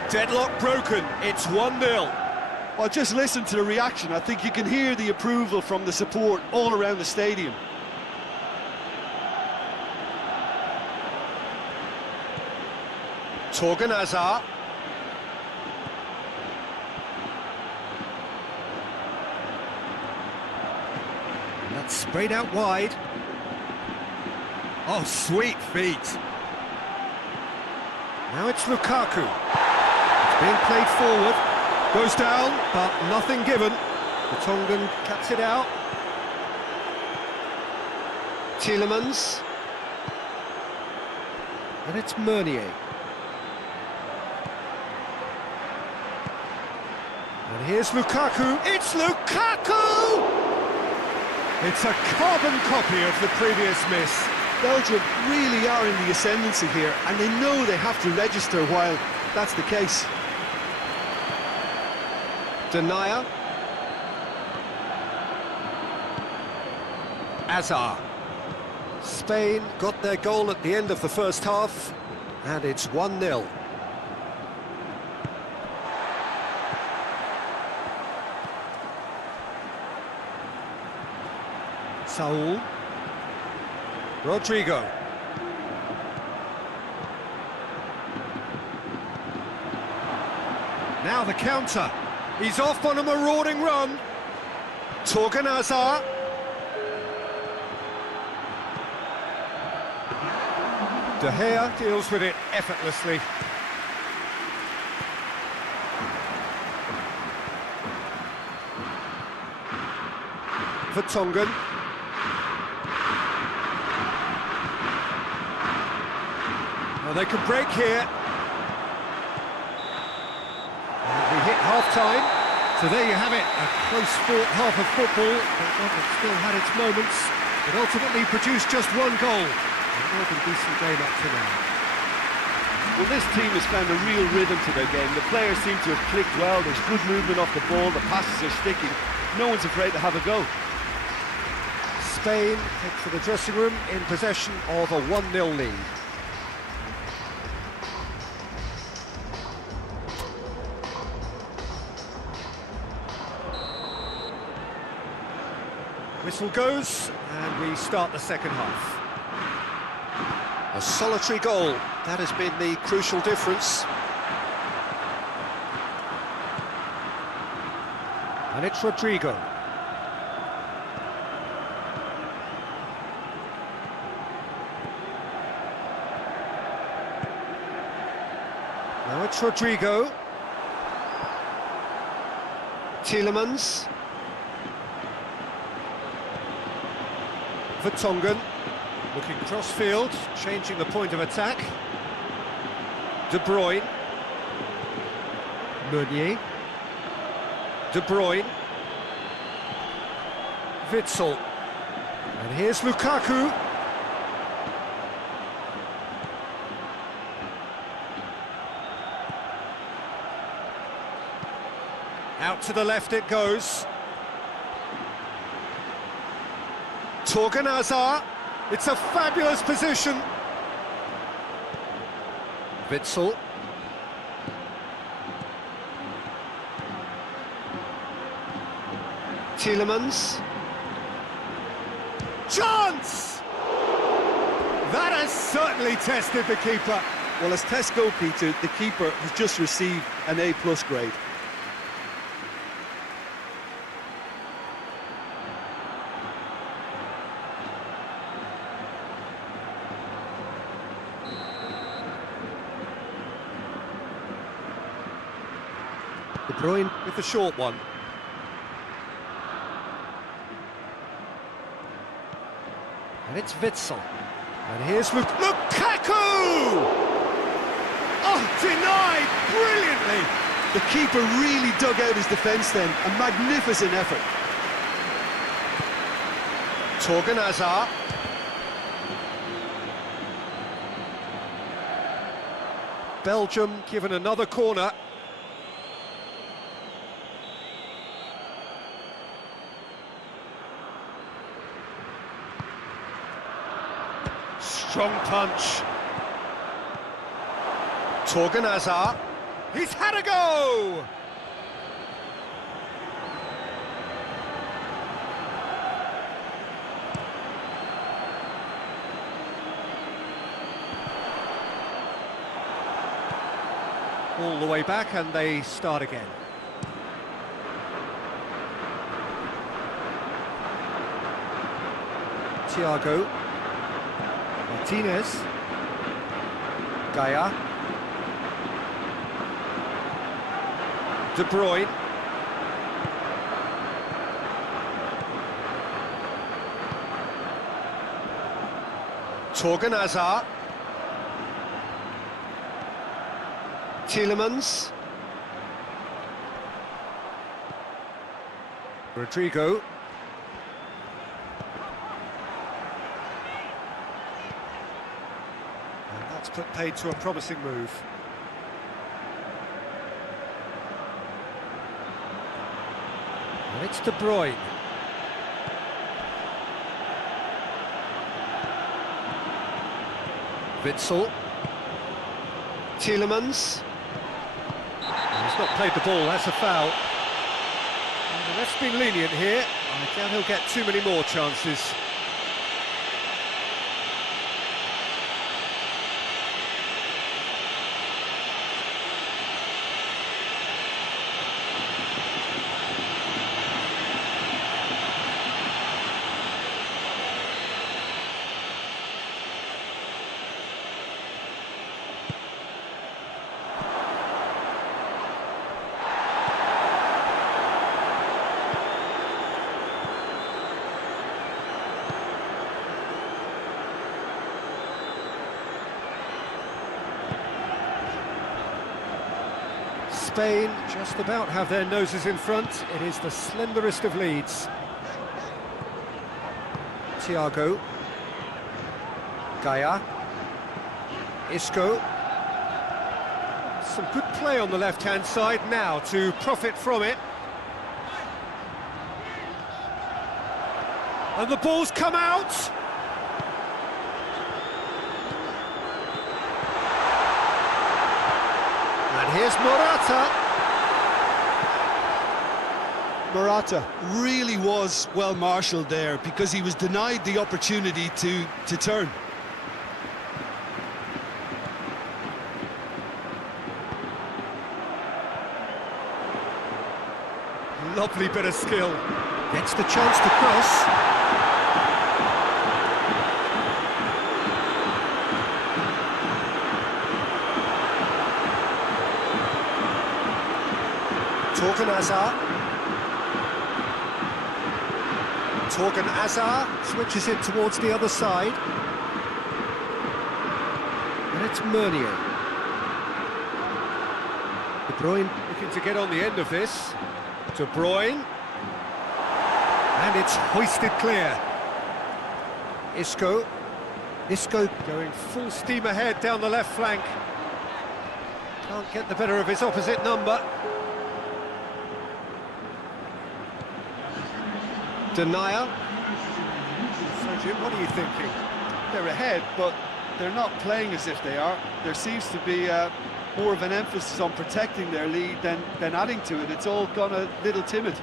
Deadlock broken, it's 1-0. Well, just listen to the reaction. I think you can hear the approval from the support all around the stadium. Torgan Hazard. Sprayed out wide. Oh, sweet feet. Now it's Lukaku. It's being played forward. Goes down, but nothing given. The Tongan cuts it out. Tielemans. And it's Meunier. And here's Lukaku. It's Lukaku! It's a carbon copy of the previous miss. Belgium really are in the ascendancy here, and they know they have to register while that's the case. Denier. Azar. Spain got their goal at the end of the first half, and it's 1-0. Saul. Rodrigo. Now the counter. He's off on a marauding run. Torgan Hazard. De Gea deals with it effortlessly. For Tongan. Well, they could break here. And we hit half-time. So there you have it, a close-fought half of football, but one that still had its moments. It ultimately produced just one goal. A more than decent game up to now. Well, this team has found a real rhythm to their game. The players seem to have clicked well. There's good movement off the ball. The passes are sticking. No one's afraid to have a go. Spain head to the dressing room in possession of a 1-0 lead. Whistle goes, and we start the second half. A solitary goal, that has been the crucial difference. And it's Rodrigo. Now it's Rodrigo. Tielemans. For Tongan. Looking cross-field, changing the point of attack. De Bruyne. Meunier. De Bruyne. Witsel. And here's Lukaku. Out to the left it goes. Torgan Hazard. It's a fabulous position. Witsel. Tielemans. Chance! That has certainly tested the keeper. Well, as test go, Peter, the keeper has just received an A+ grade. De Bruyne with the short one. And it's Witsel. And here's Lukaku! Oh, denied brilliantly! The keeper really dug out his defence then. A magnificent effort. Torgan Hazard. Belgium given another corner. Strong punch. Torgan Hazard. He's had a go! All the way back, and they start again. Thiago. Martinez. Gaia. De Bruyne. Torgan Hazard. Tielemans. Rodrigo. And that's put paid to a promising move. And it's De Bruyne. Witsel. Tielemans. He's not played the ball, that's a foul. And the ref's been lenient here. I doubt he'll get too many more chances. Spain just about have their noses in front. It is the slenderest of leads. Thiago. Gaia. Isco. Some good play on the left-hand side now to profit from it. And the ball's come out! And here's Morata. Morata really was well marshalled there because he was denied the opportunity to turn. Lovely bit of skill. Gets the chance to cross. Torgan Hazard. Torgan Hazard switches it towards the other side. And it's Meunier. De Bruyne looking to get on the end of this. De Bruyne. And it's hoisted clear. Isco. Isco going full steam ahead down the left flank. Can't get the better of his opposite number. Denial. So Jim, what are you thinking? They're ahead, but they're not playing as if they are. There seems to be more of an emphasis on protecting their lead than adding to it. It's all gone a little timid.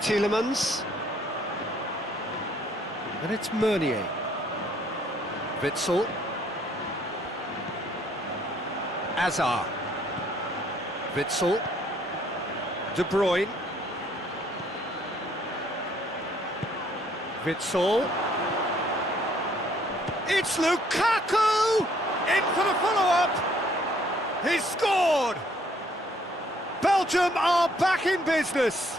Tielemans. And it's Meunier. Witsel. Hazard. Witsel. De Bruyne. Witsel. It's Lukaku! In for the follow-up! He's scored! Belgium are back in business!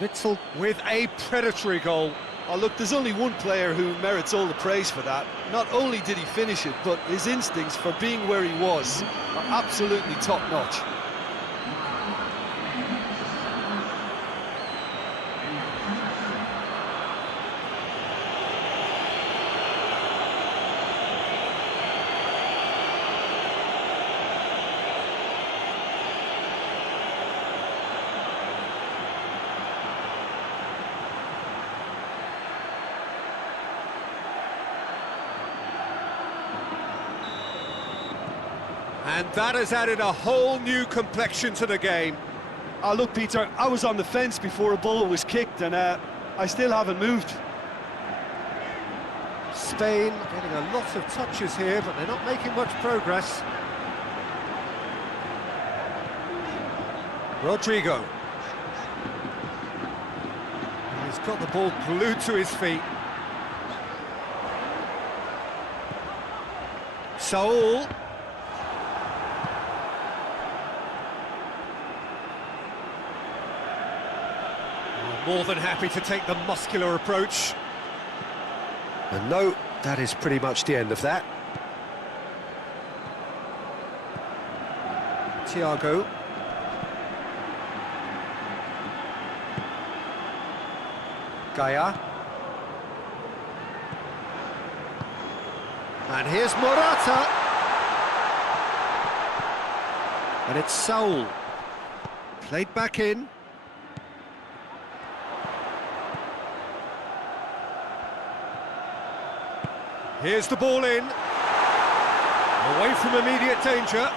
Witsel with a predatory goal. Oh, look, there's only one player who merits all the praise for that. Not only did he finish it, but his instincts for being where he was are absolutely top-notch. And that has added a whole new complexion to the game. Oh, look, Peter, I was on the fence before a ball was kicked, and I still haven't moved. Spain getting a lot of touches here, but they're not making much progress. Rodrigo. He's got the ball glued to his feet. Saul. More than happy to take the muscular approach. And no, that is pretty much the end of that. Thiago. Gaia. And here's Morata. And it's Saul. Played back in. Here's the ball in. Away from immediate danger.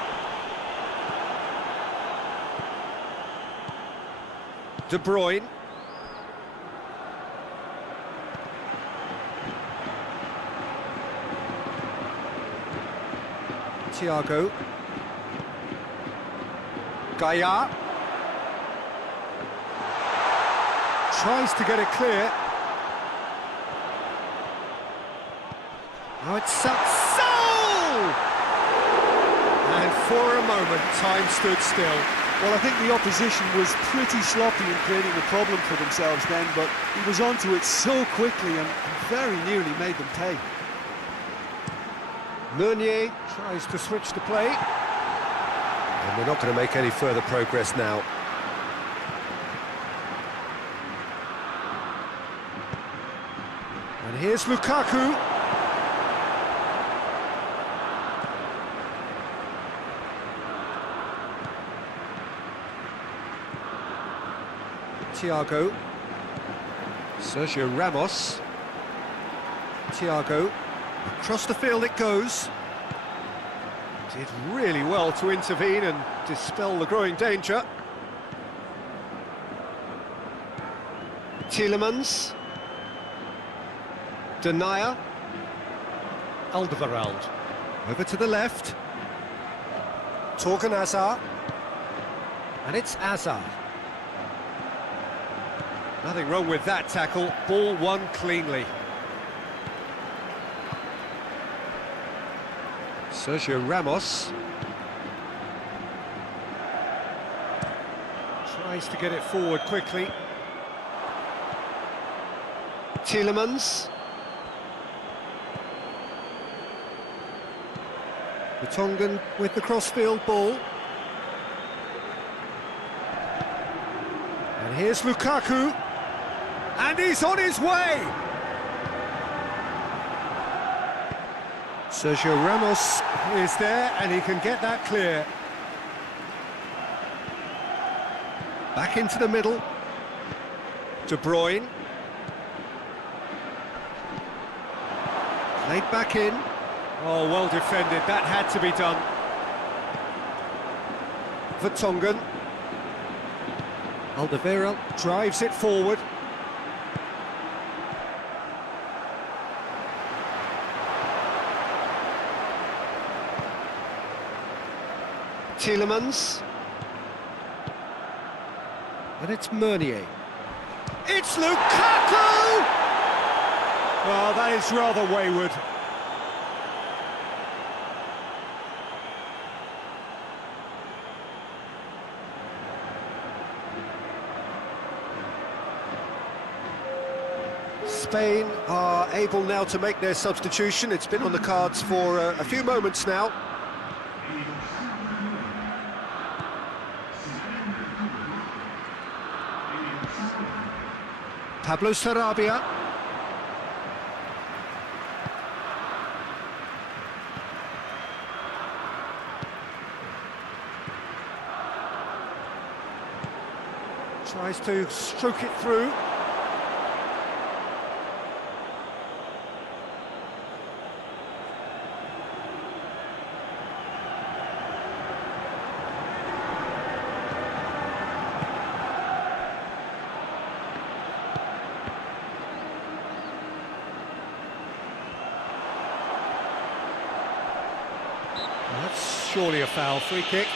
De Bruyne. Thiago. Gaia. Tries to get it clear. Now it's Saul! And for a moment, time stood still. Well, I think the opposition was pretty sloppy in creating a problem for themselves then, but he was onto it so quickly and very nearly made them pay. Meunier tries to switch the play. And we're not going to make any further progress now. And here's Lukaku. Thiago. Sergio Ramos. Thiago. Across the field it goes. Did really well to intervene and dispel the growing danger. Tielemans. Denier. Alderweireld. Over to the left. Torgan Hazard. And it's Hazard. Nothing wrong with that tackle. Ball won cleanly. Sergio Ramos. Tries to get it forward quickly. Tielemans. Vertonghen with the crossfield ball. And here's Lukaku. And he's on his way! Sergio Ramos is there, and he can get that clear. Back into the middle. De Bruyne. Played back in. Oh, well defended. That had to be done. Vertonghen. Alderweireld drives it forward. Tielemans. And it's Meunier. It's Lukaku! Well, that is rather wayward. Spain are able now to make their substitution. It's been on the cards for a few moments now. Pablo Sarabia. Tries to stroke it through. That's surely a foul. Free kick.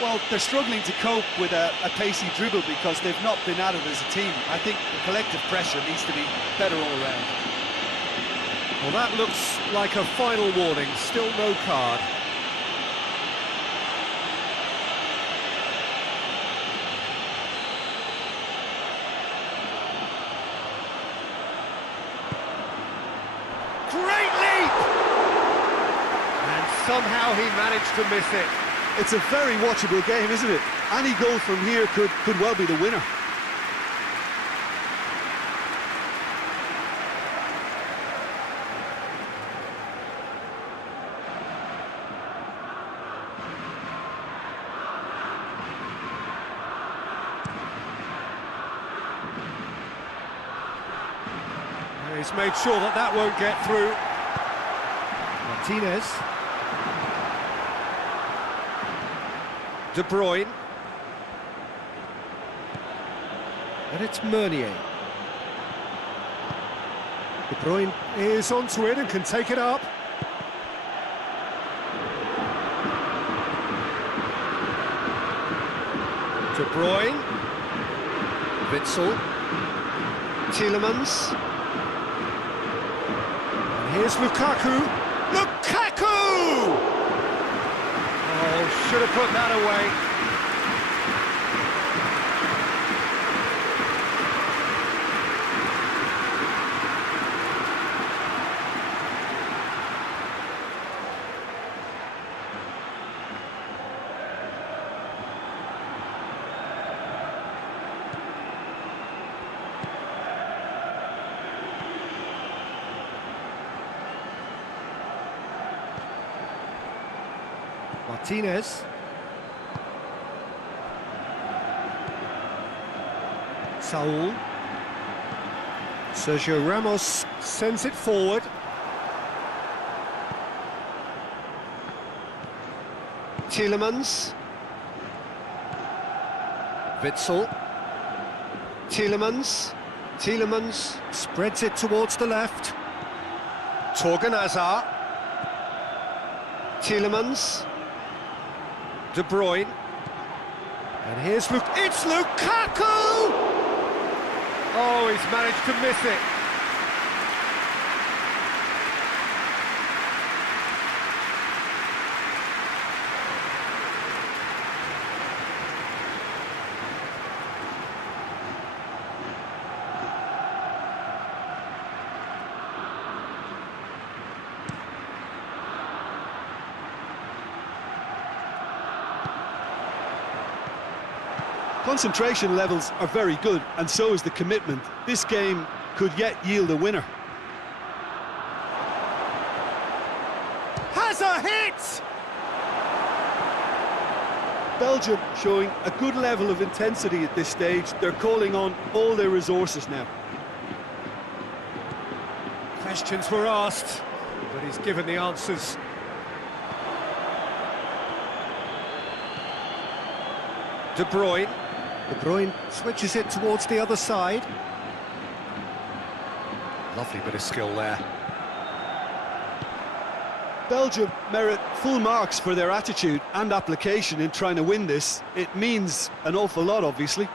Well, they're struggling to cope with a pacey dribble because they've not been at it as a team. I think the collective pressure needs to be better all around. Well, that looks like a final warning, still no card. Great leap! And somehow he managed to miss it. It's a very watchable game, isn't it? Any goal from here could well be the winner. He's made sure that that won't get through. Martinez. De Bruyne. And it's Meunier. De Bruyne is onto it and can take it up. De Bruyne. Witsel. Tielemans. Here's Lukaku. Lukaku! Oh, should have put that away. Martinez. Saul. Sergio Ramos sends it forward. Tielemans. Witsel. Tielemans. Tielemans spreads it towards the left. Torgan Hazard. Tielemans. De Bruyne. And here's it's Lukaku! Oh, he's managed to miss it. Concentration levels are very good, and so is the commitment. This game could yet yield a winner. Has a hit! Belgium showing a good level of intensity at this stage. They're calling on all their resources now. Questions were asked, but he's given the answers. De Bruyne. De Bruyne switches it towards the other side. Lovely bit of skill there. Belgium merit full marks for their attitude and application in trying to win this. It means an awful lot, obviously.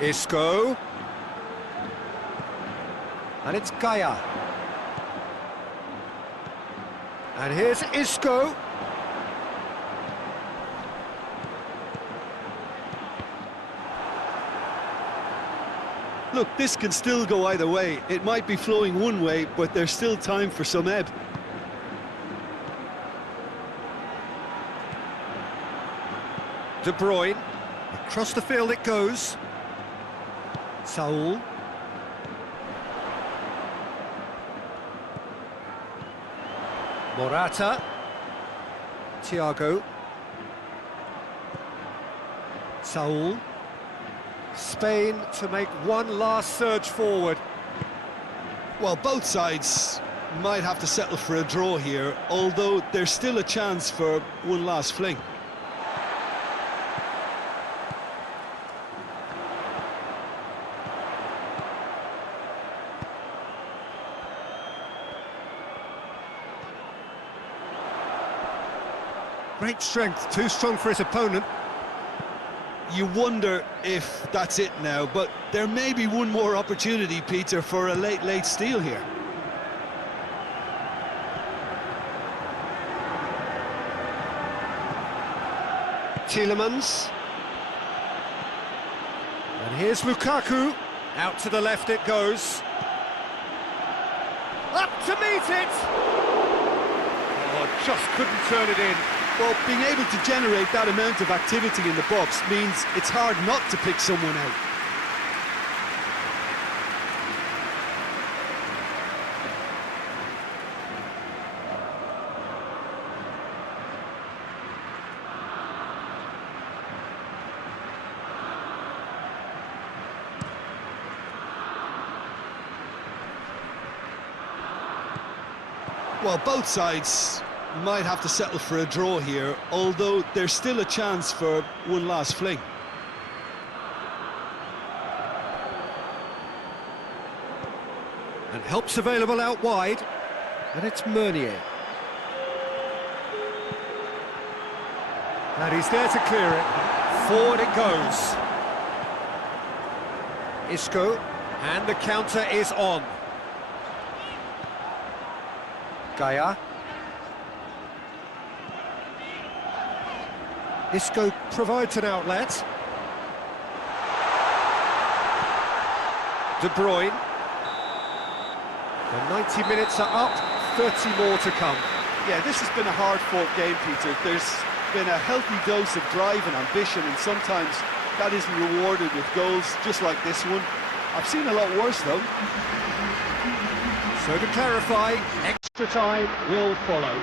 Isco. And it's Gaia. And here's Isco. Look, this can still go either way. It might be flowing one way, but there's still time for some ebb. De Bruyne. Across the field it goes. Saul. Morata. Thiago. Saul. Spain to make one last surge forward. Well, both sides might have to settle for a draw here, although there's still a chance for one last fling. Great strength, too strong for his opponent. You wonder if that's it now, but there may be one more opportunity, Peter, for a late steal here. Tielemans. And here's Lukaku. Out to the left it goes. Up to meet it! Oh, just couldn't turn it in. Well, being able to generate that amount of activity in the box means it's hard not to pick someone out. Well, both sides might have to settle for a draw here, although there's still a chance for one last fling. And help's available out wide. And it's Meunier. And he's there to clear it. Forward it goes. Isco. And the counter is on. Gaia. Isco provides an outlet. De Bruyne. The 90 minutes are up, 30 more to come. Yeah, this has been a hard-fought game, Peter. There's been a healthy dose of drive and ambition, and sometimes that isn't rewarded with goals, just like this one. I've seen a lot worse, though. So to clarify, extra time will follow.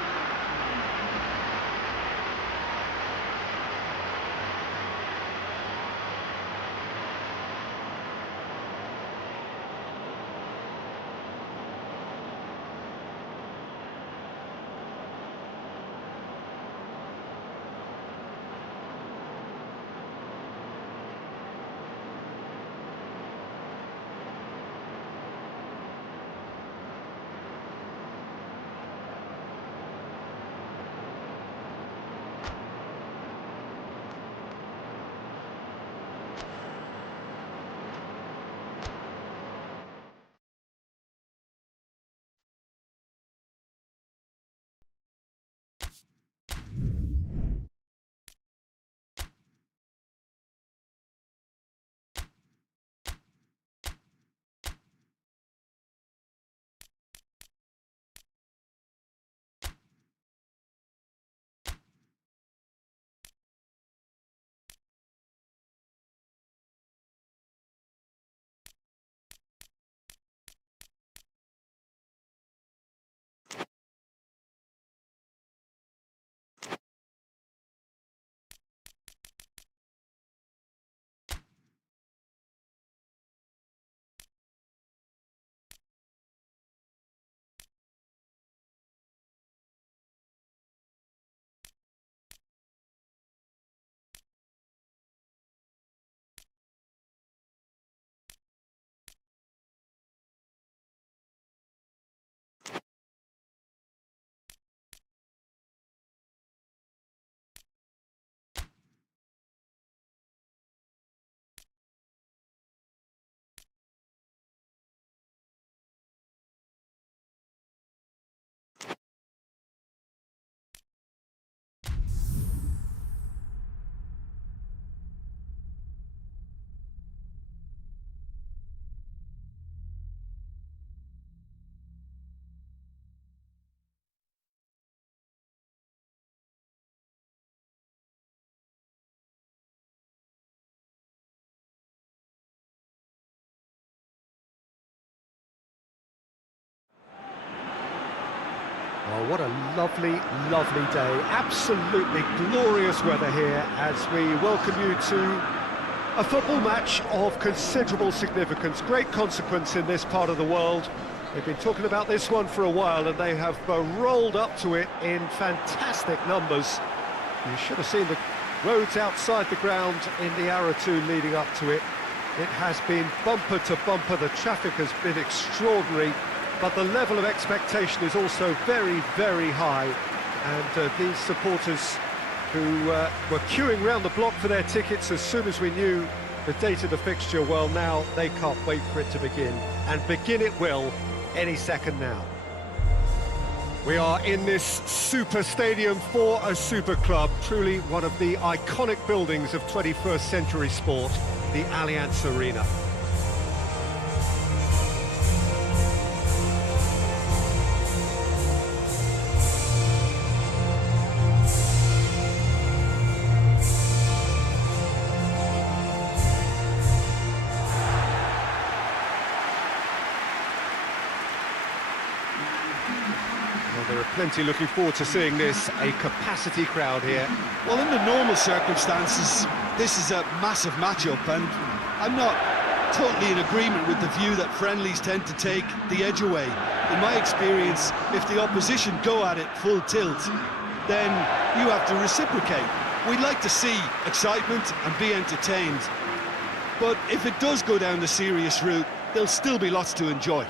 Oh, what a lovely, lovely day. Absolutely glorious weather here as we welcome you to a football match of considerable significance, great consequence in this part of the world. They've been talking about this one for a while and they have rolled up to it in fantastic numbers. You should have seen the roads outside the ground in the hour or two leading up to it. It has been bumper to bumper, the traffic has been extraordinary. But the level of expectation is also very, very high. And these supporters who were queuing round the block for their tickets as soon as we knew the date of the fixture. Well, now they can't wait for it to begin, and begin it will any second now. We are in this super stadium for a super club, truly one of the iconic buildings of 21st century sport, the Allianz Arena. Well, there are plenty looking forward to seeing this, a capacity crowd here. Well, in the normal circumstances, this is a massive matchup, and I'm not totally in agreement with the view that friendlies tend to take the edge away. In my experience, if the opposition go at it full tilt, then you have to reciprocate. We'd like to see excitement and be entertained, but if it does go down the serious route, there'll still be lots to enjoy.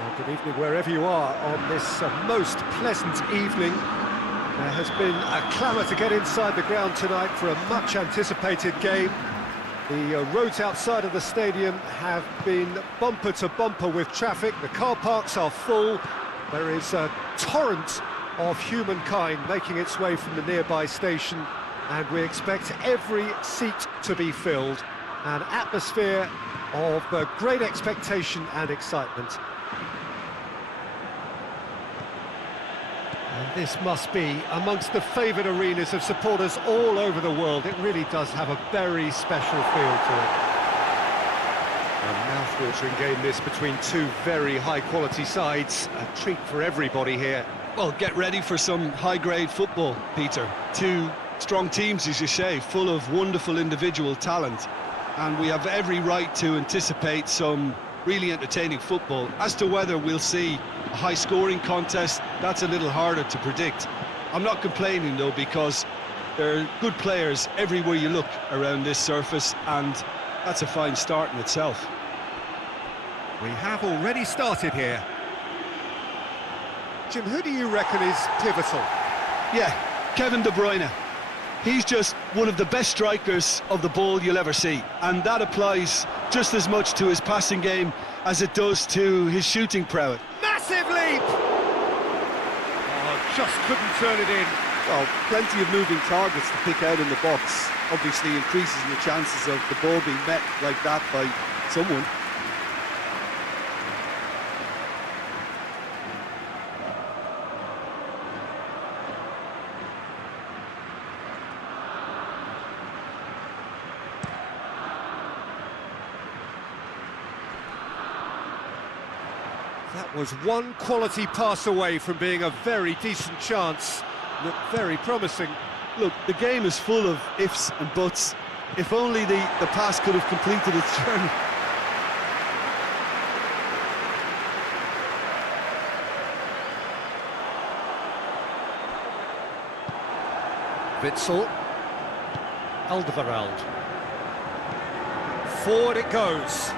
Well, good evening wherever you are on this most pleasant evening. There has been a clamour to get inside the ground tonight for a much anticipated game. The roads outside of the stadium have been bumper to bumper with traffic. The car parks are full. There is a torrent of humankind making its way from the nearby station, and we expect every seat to be filled. An atmosphere of great expectation and excitement. And this must be amongst the favoured arenas of supporters all over the world. It really does have a very special feel to it. A mouth-watering game this between two very high-quality sides. A treat for everybody here. Well, get ready for some high-grade football, Peter. Two strong teams, as you say, full of wonderful individual talent. And we have every right to anticipate some really entertaining football. As to whether we'll see a high-scoring contest, that's a little harder to predict. I'm not complaining, though, because there are good players everywhere you look around this surface, and That's a fine start in itself. We have already started here. Jim, who do you reckon is pivotal? Yeah, Kevin De Bruyne. He's just one of the best strikers of the ball you'll ever see, and that applies just as much to his passing game as it does to his shooting prowess. Massive leap! Oh, just couldn't turn it in. Well, plenty of moving targets to pick out in the box. Obviously increases your chances of the ball being met like that by someone. That was one quality pass away from being a very decent chance. Looked very promising. Look, the game is full of ifs and buts. If only the pass could have completed its journey. Witsel. Alderweireld. Forward it goes.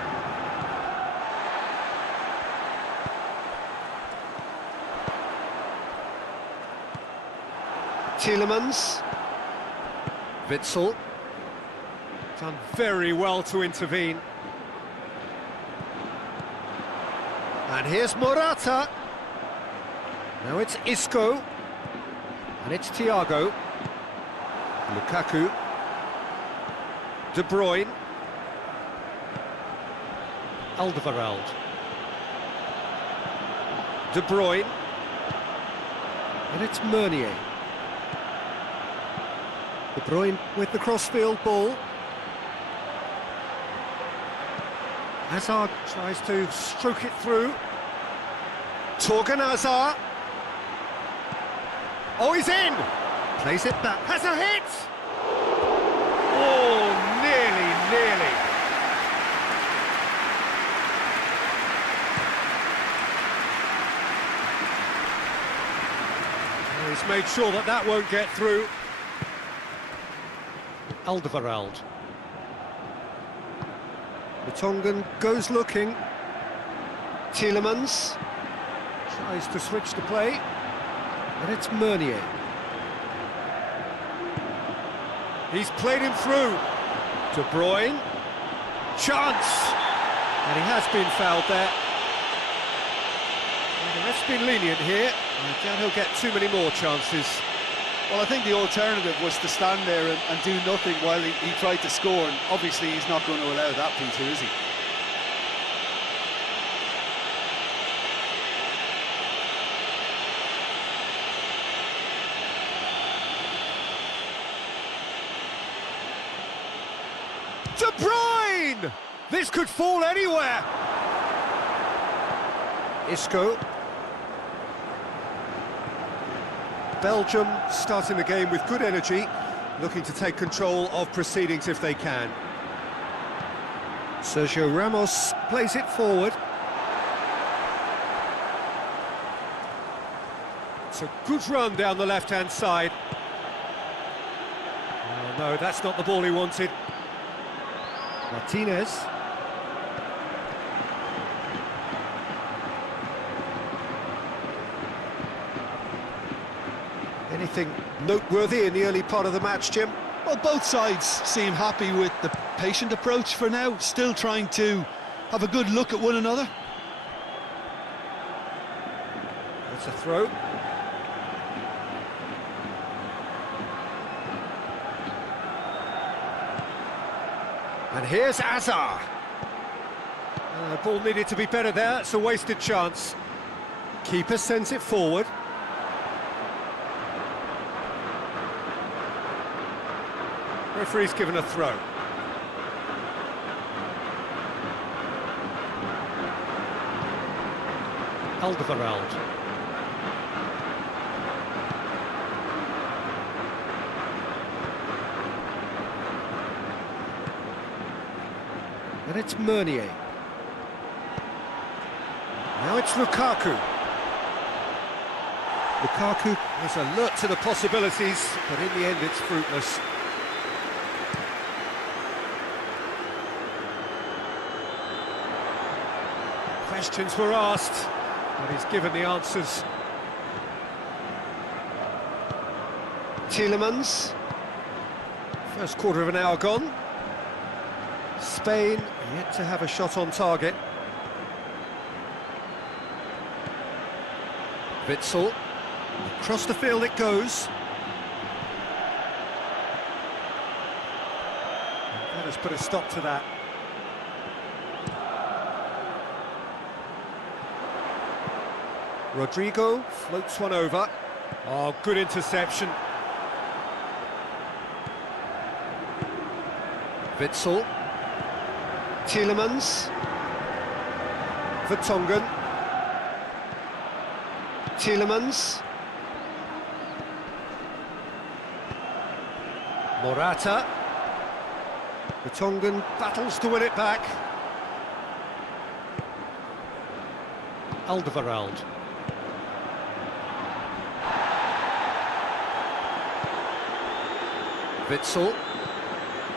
Tielemans. Witsel. Done very well to intervene. And here's Morata. Now it's Isco. And it's Thiago. Lukaku. De Bruyne. Alderweireld. De Bruyne. And it's Meunier. De Bruyne with the crossfield ball. Hazard tries to stroke it through. Torgan Hazard. Oh, he's in! Plays it back. Has a hit! Oh, nearly. Oh, he's made sure that won't get through. Alderweireld. The Tongan goes looking. Tielemans tries to switch the play, and it's Meunier. He's played him through. De Bruyne. Chance! And he has been fouled there. And the ref's been lenient here. I doubt he'll get too many more chances. Well, I think the alternative was to stand there and do nothing while he tried to score, and obviously he's not going to allow that, Peter, is he? De Bruyne! This could fall anywhere! Isco. Belgium starting the game with good energy, looking to take control of proceedings if they can. Sergio Ramos plays it forward. It's a good run down the left-hand side. Oh, no, that's not the ball he wanted. Martinez. Anything noteworthy in the early part of the match, Jim? Well, both sides seem happy with the patient approach for now, still trying to have a good look at one another. That's a throw. And here's Hazard. The ball needed to be better there, it's a wasted chance. Keeper sends it forward. Referee's given a throw. Alderweireld. And it's Meunier. Now it's Lukaku. Lukaku is alert to the possibilities, but in the end it's fruitless. Questions were asked, but he's given the answers. Tielemans. First quarter of an hour gone. Spain yet to have a shot on target. Witsel. Across the field it goes. That has put a stop to that. Rodrigo floats one over. Oh, good interception. Witsel. Tielemans. Vertonghen. Tielemans. Morata. Vertonghen battles to win it back. Alderweireld. Witsel.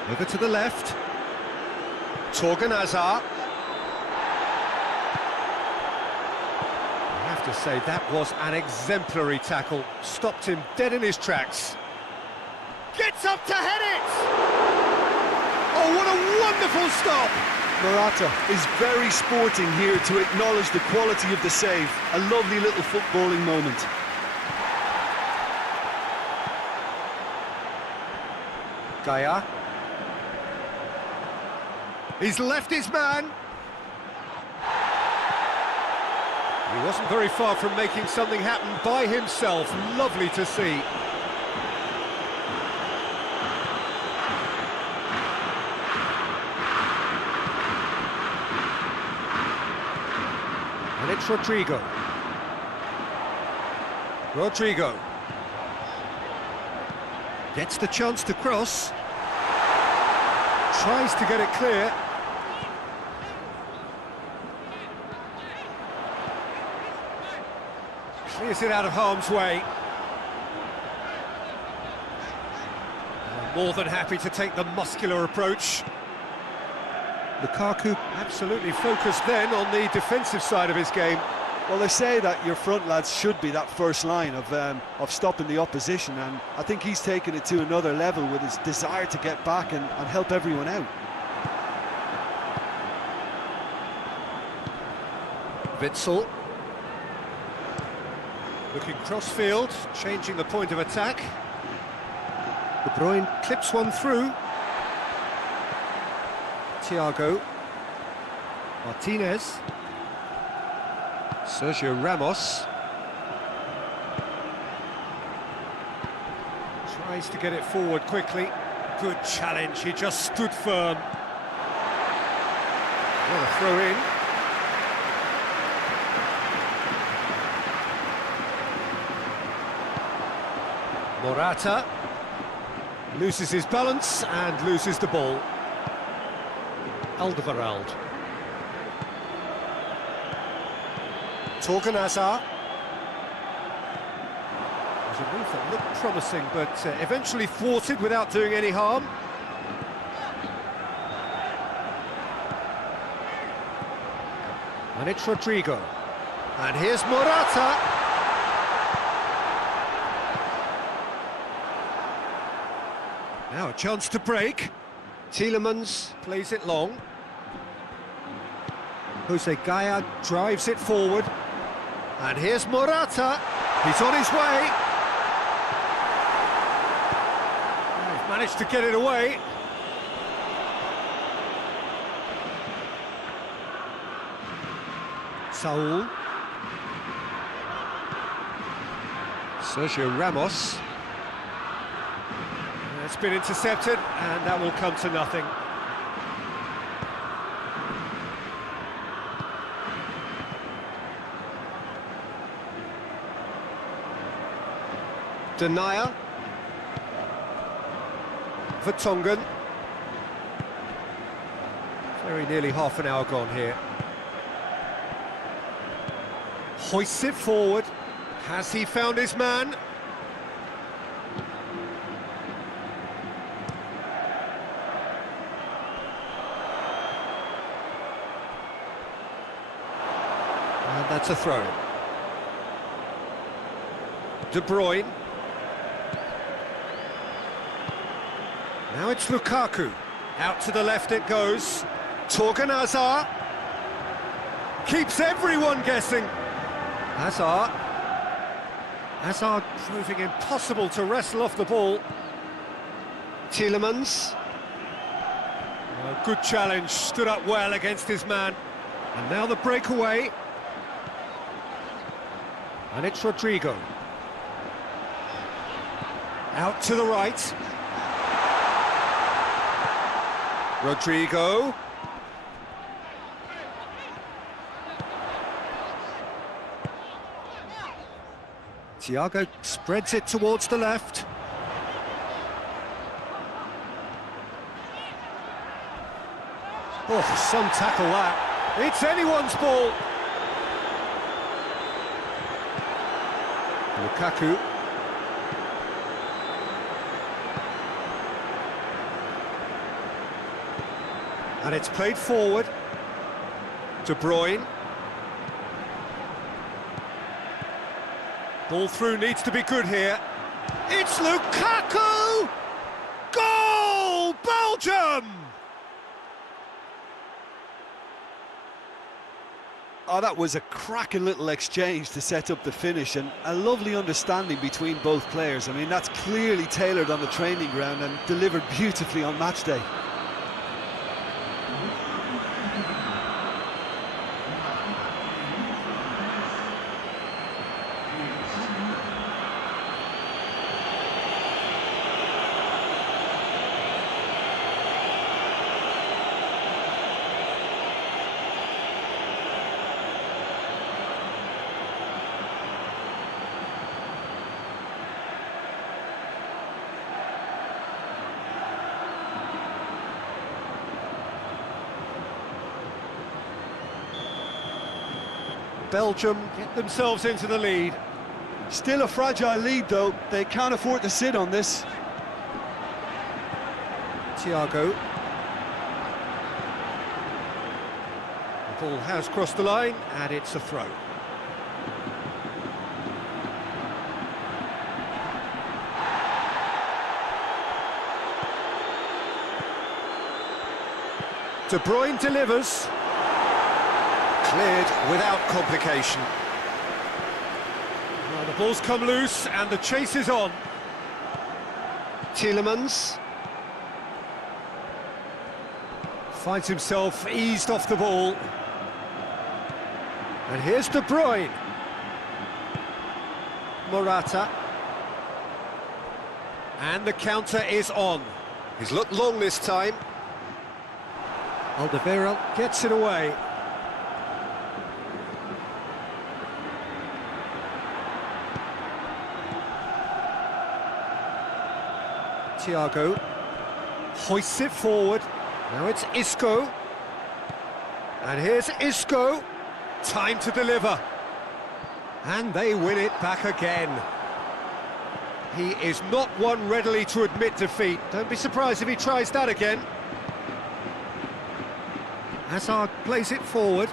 Over to the left. Torgan Hazard. I have to say, that was an exemplary tackle. Stopped him dead in his tracks. Gets up to head it! Oh, what a wonderful stop! Morata is very sporting here to acknowledge the quality of the save. A lovely little footballing moment. Gaia. He's left his man. He wasn't very far from making something happen by himself. Lovely to see. And it's Rodrigo. Rodrigo. Gets the chance to cross. Tries to get it clear. Clears it out of harm's way. More than happy to take the muscular approach. Lukaku absolutely focused then on the defensive side of his game. Well, they say that your front lads should be that first line of stopping the opposition, and I think he's taken it to another level with his desire to get back and help everyone out. Witsel. Looking cross-field, changing the point of attack. De Bruyne clips one through. Thiago. Martinez. Sergio Ramos. Tries to get it forward quickly. Good challenge, he just stood firm. What a throw in. Morata loses his balance and loses the ball. Alderweireld. Torgan Hazard. It was a move that looked promising, but eventually thwarted without doing any harm. And it's Rodrigo. And here's Morata. Now a chance to break. Tielemans plays it long. Jose Gaia drives it forward. And here's Morata. He's on his way. He's managed to get it away. Saul. Sergio Ramos. It's been intercepted, and that will come to nothing. Denier. Vertonghen. Very nearly half an hour gone here. Hoists it forward. Has he found his man? That's a throw. De Bruyne. Now it's Lukaku. Out to the left it goes. Torgan Hazard. Keeps everyone guessing. Hazard. Hazard proving impossible to wrestle off the ball. Tielemans. Good challenge, stood up well against his man. And now the breakaway. And it's Rodrigo. Out to the right. Rodrigo. Thiago spreads it towards the left. Oh, some tackle that. It's anyone's ball. Lukaku. And it's played forward. De Bruyne. Ball through needs to be good here. It's Lukaku! Goal! Belgium! Oh, that was a cracking little exchange to set up the finish, and a lovely understanding between both players. I mean, that's clearly tailored on the training ground and delivered beautifully on match day. Belgium get themselves into the lead. Still a fragile lead, though. They can't afford to sit on this. Thiago. The ball has crossed the line, and it's a throw. De Bruyne delivers. Cleared without complication. Well, the ball's come loose and the chase is on. Tielemans finds himself eased off the ball. And here's De Bruyne. Morata. And the counter is on. He's looked long this time. Alderweireld gets it away. Thiago hoists it forward. Now it's Isco. And here's Isco. Time to deliver. And they win it back again. He is not one readily to admit defeat. Don't be surprised if he tries that again. Hazard plays it forward.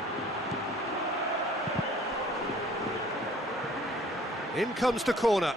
In comes the corner.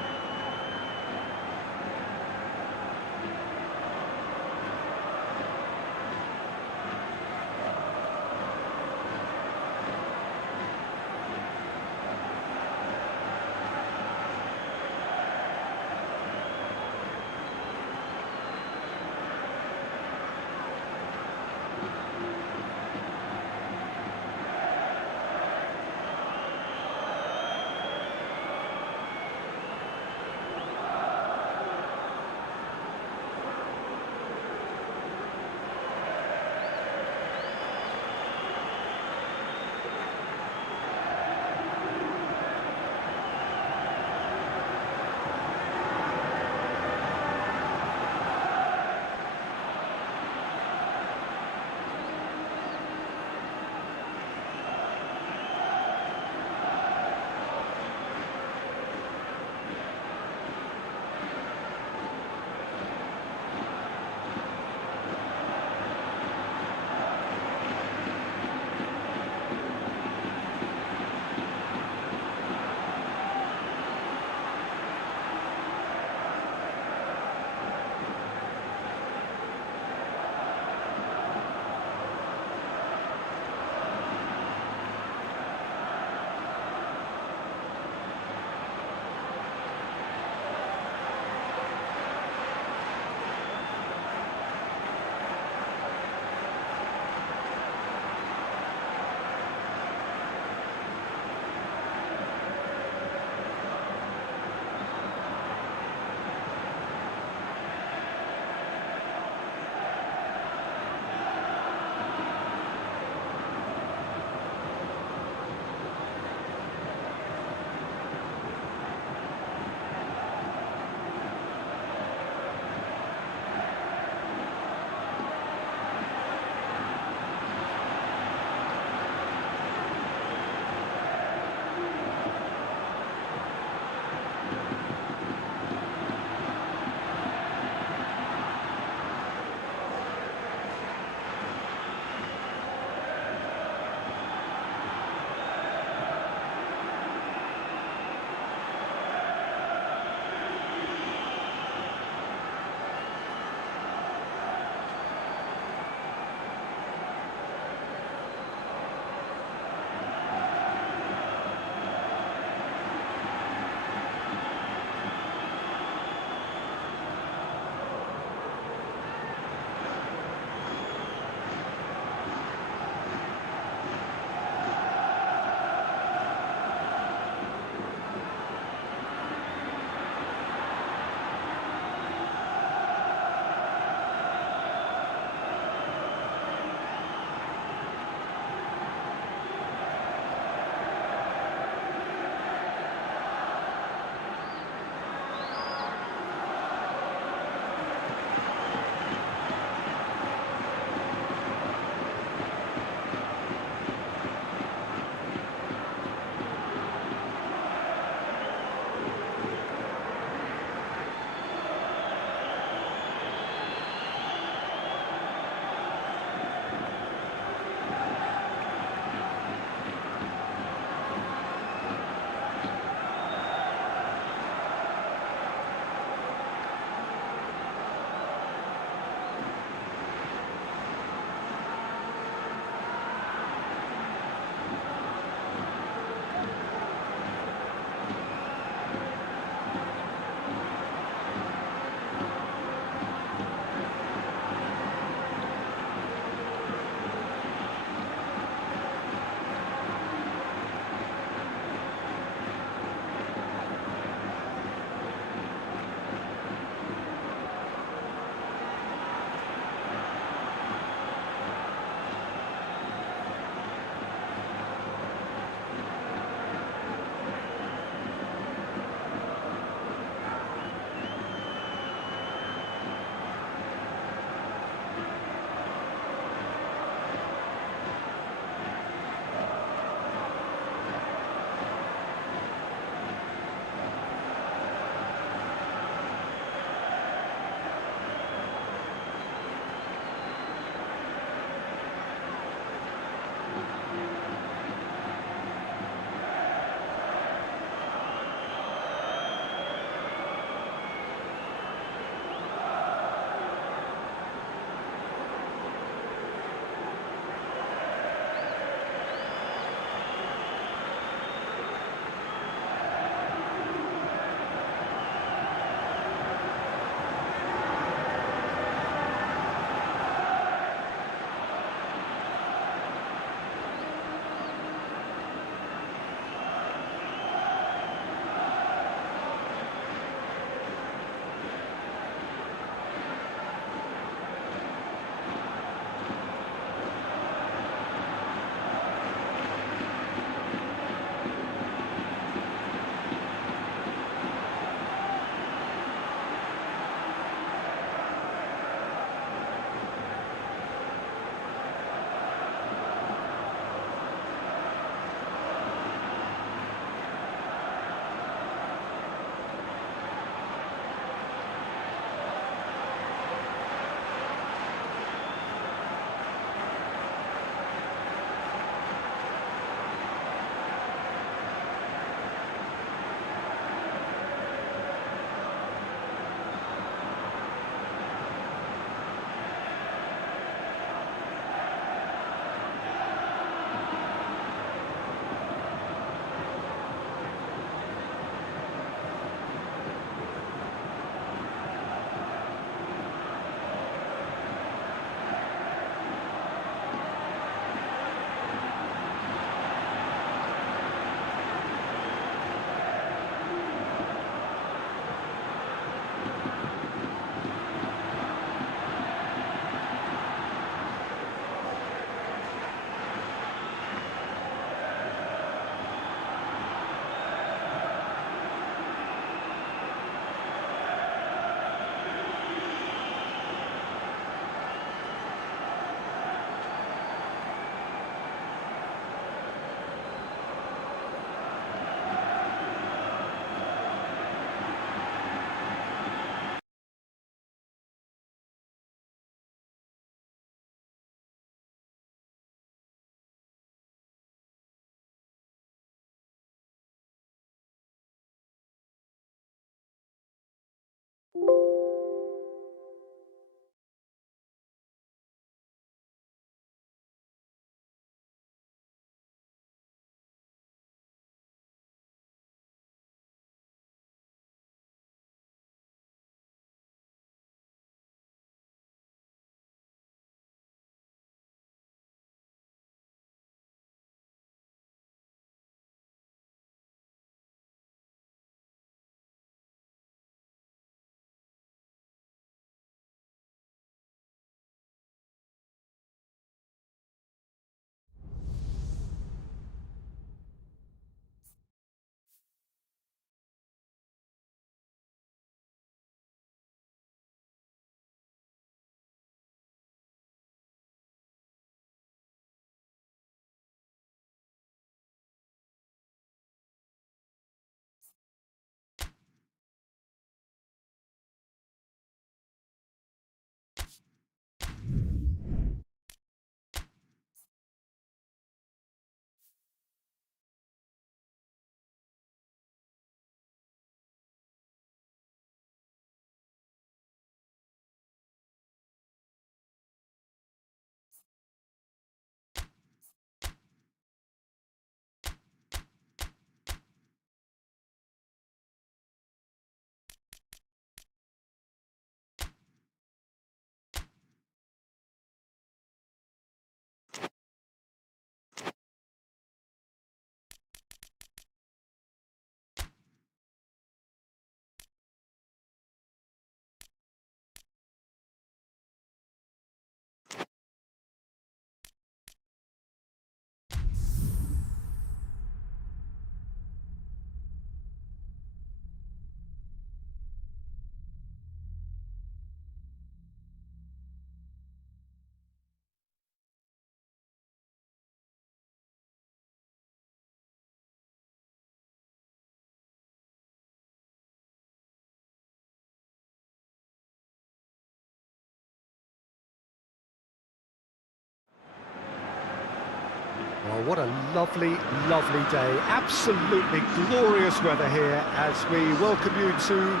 What a lovely, lovely day. Absolutely glorious weather here as we welcome you to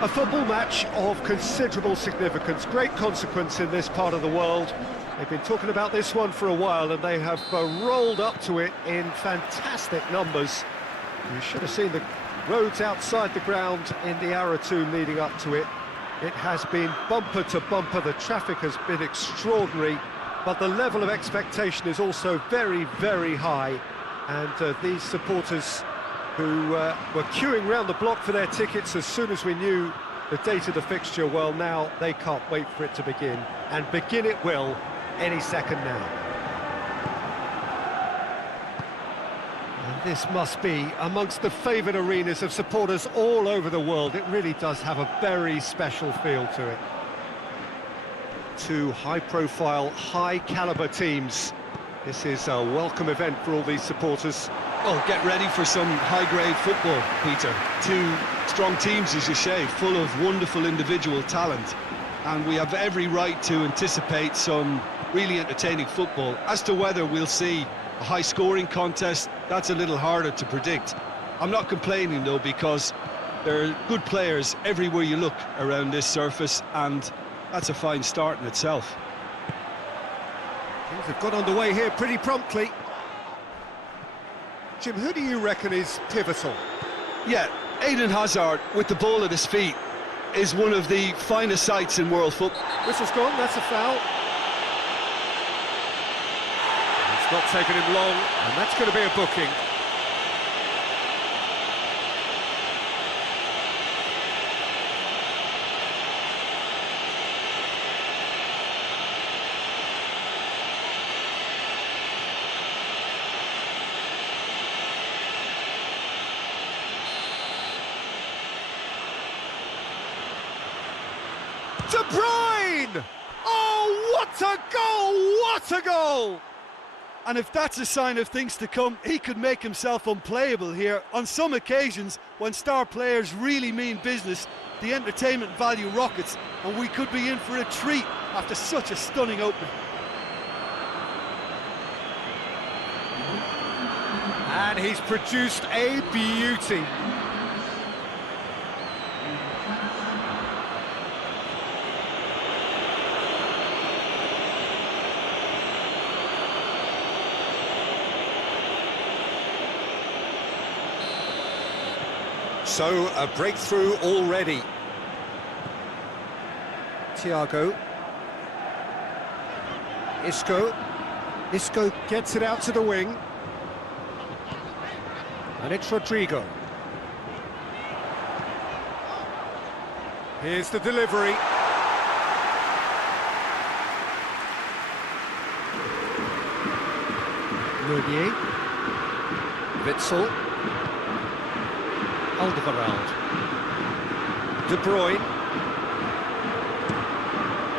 a football match of considerable significance, great consequence in this part of the world. They've been talking about this one for a while and they have rolled up to it in fantastic numbers. You should have seen the roads outside the ground in the hour or two leading up to it. It has been bumper to bumper, the traffic has been extraordinary, but the level of expectation is also very, very high. And these supporters who were queuing round the block for their tickets as soon as we knew the date of the fixture, well, now they can't wait for it to begin. And begin it will any second now. And this must be amongst the favoured arenas of supporters all over the world. It really does have a very special feel to it. Two high-profile, high-caliber teams. This is a welcome event for all these supporters. Well, get ready for some high-grade football, Peter. Two strong teams, as you say, full of wonderful individual talent. And we have every right to anticipate some really entertaining football. As to whether we'll see a high-scoring contest, that's a little harder to predict. I'm not complaining, though, because there are good players everywhere you look around this surface, and that's a fine start in itself. Things have got underway here pretty promptly. Jim, who do you reckon is pivotal? Yeah, Eden Hazard, with the ball at his feet, is one of the finest sights in world football. Whistle's gone, that's a foul. It's not taken him long, and that's going to be a booking. De Bruyne! Oh, what a goal! What a goal! And if that's a sign of things to come, he could make himself unplayable here. On some occasions, when star players really mean business, the entertainment value rockets, and we could be in for a treat after such a stunning opening. And he's produced a beauty. So, a breakthrough already. Thiago. Isco. Isco gets it out to the wing. And it's Rodrigo. Here's the delivery. Meunier. Witsel. Alderweireld. De Bruyne.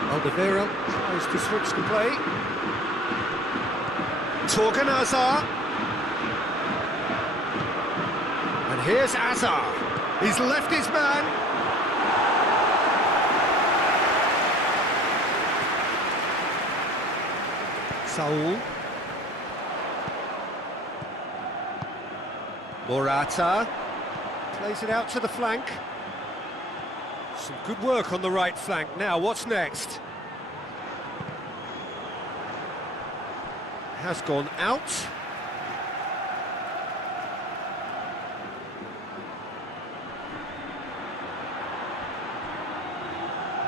Alderweireld tries to switch the play. Torgan Hazard. And here's Hazard. He's left his man. Saul. Morata. Plays it out to the flank. Some good work on the right flank. Now, what's next? Has gone out.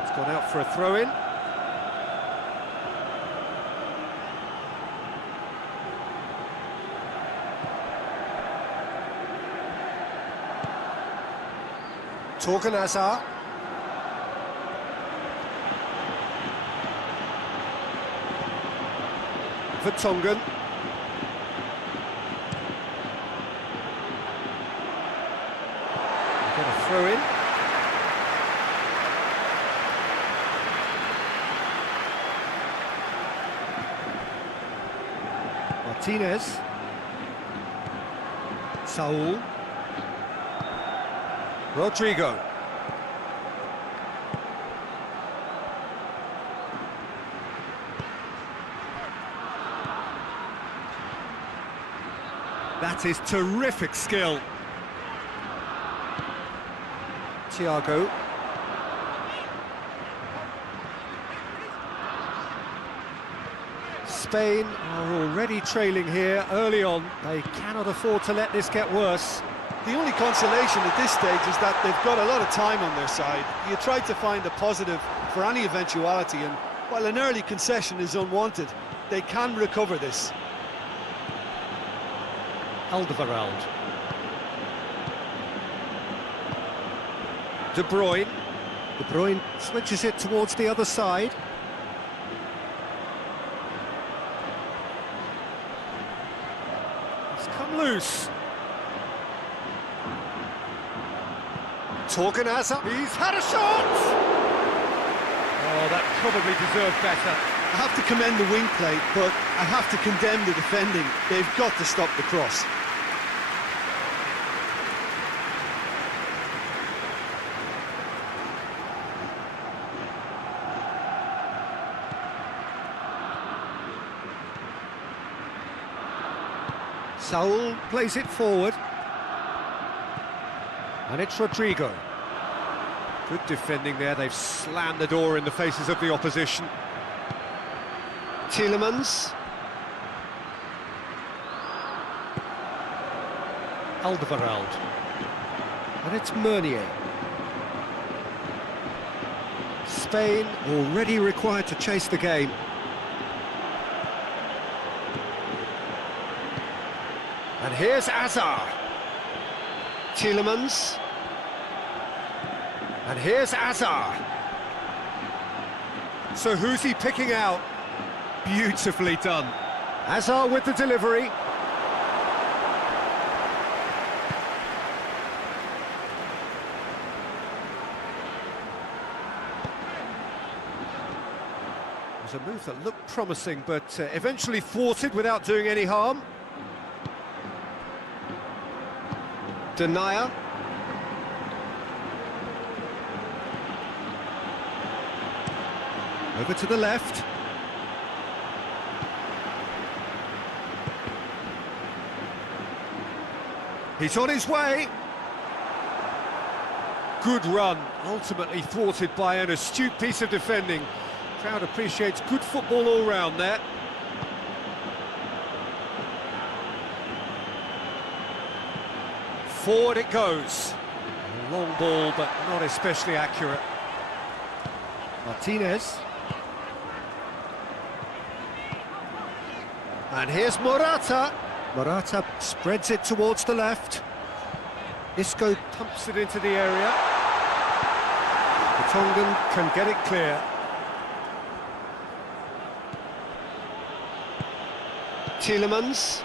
It's gone out for a throw-in. Torgan Hazard. Vertonghen. Got a throw in. Martinez. Saul. Rodrigo. That is terrific skill. Thiago. Spain are already trailing here early on. They cannot afford to let this get worse. The only consolation at this stage is that they've got a lot of time on their side. You try to find a positive for any eventuality, and while an early concession is unwanted, they can recover this. Alderweireld. De Bruyne. De Bruyne switches it towards the other side. It's come loose. Torgan Hazard. He's had a shot! Oh, that probably deserved better. I have to commend the wing play, but I have to condemn the defending. They've got to stop the cross. Saul plays it forward. And it's Rodrigo. Good defending there, they've slammed the door in the faces of the opposition. Tielemans. Alderweireld. And it's Meunier. Spain already required to chase the game. And here's Hazard. Tielemans. And here's Hazard. So who's he picking out? Beautifully done. Hazard with the delivery. It was a move that looked promising, but eventually thwarted without doing any harm. Denier. Over to the left. He's on his way. Good run, ultimately thwarted by an astute piece of defending. Crowd appreciates good football all round there. Forward it goes. A long ball, but not especially accurate. Martinez. And here's Morata. Morata spreads it towards the left. Isco pumps it into the area. The Tongan can get it clear. Tielemans.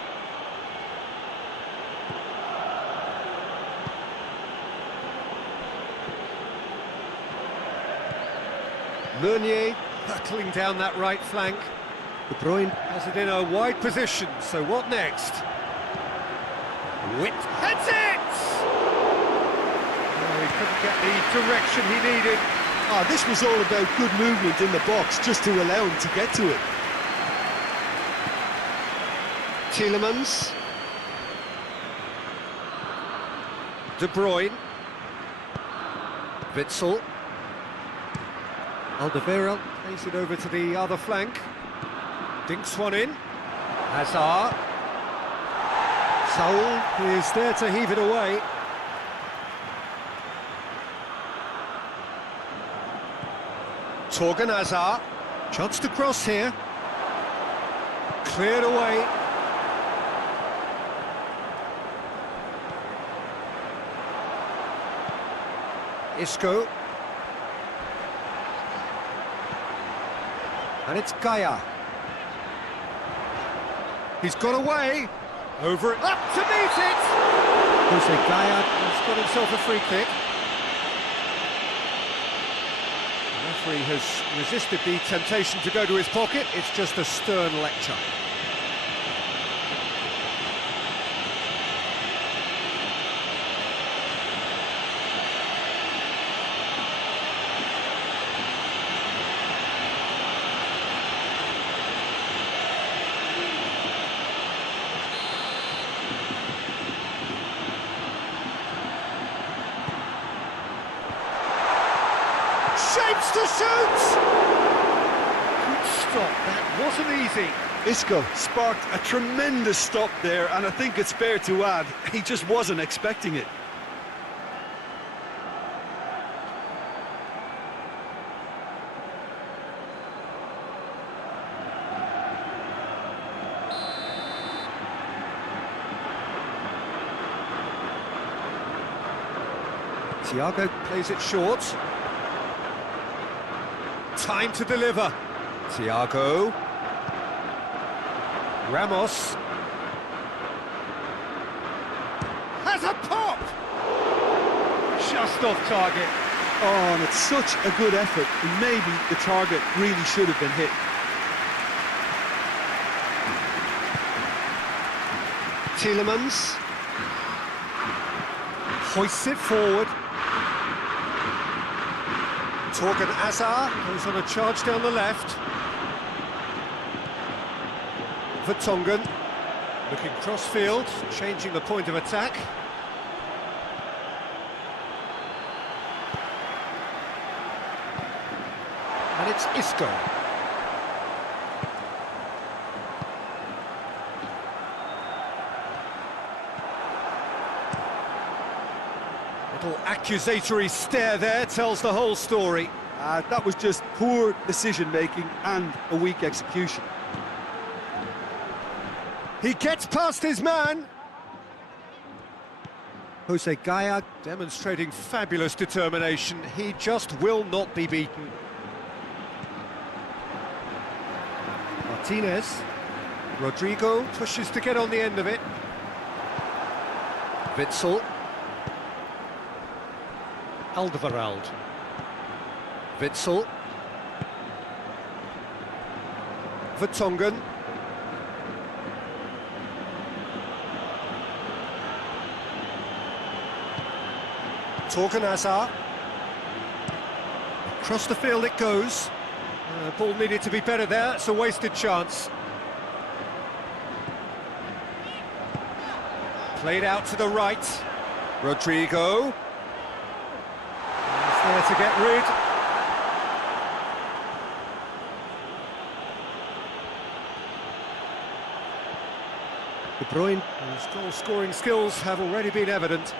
Meunier battling down that right flank. De Bruyne has it in a wide position, so what next? Witt heads it! Oh, he couldn't get the direction he needed. This was all about good movement in the box, just to allow him to get to it. Tielemans. De Bruyne. Witsel. Alderweireld plays it over to the other flank. Dinks one in. Hazard. Saul is there to heave it away. Torgan Hazard. Chance to cross here. Cleared away. Isco. And it's Gaia. He's got away. Over it. Up to meet it! Jose Gaia has got himself a free kick. The referee has resisted the temptation to go to his pocket. It's just a stern lecture. Shapes to shoot! Good stop, that wasn't easy. Isco sparked a tremendous stop there, and I think it's fair to add, he just wasn't expecting it. Thiago plays it short. Time to deliver. Thiago. Ramos. Has a pop! Just off target. Oh, and it's such a good effort, and maybe the target really should have been hit. Tielemans. Hoists it forward. Torgan Hazard goes on a charge down the left. Vertonghen looking cross-field, changing the point of attack. And it's Isco. Little accusatory stare there tells the whole story. That was just poor decision-making and a weak execution. He gets past his man. Jose Gaya demonstrating fabulous determination. He just will not be beaten. Martinez. Rodrigo pushes to get on the end of it. Witsel. Alderweireld. Witsel. Vertonghen. Torgan Hazard. Across the field it goes. Ball needed to be better there, it's a wasted chance. Played out to the right. Rodrigo. He's there to get rid. De Bruyne, whose goal-scoring skills have already been evident.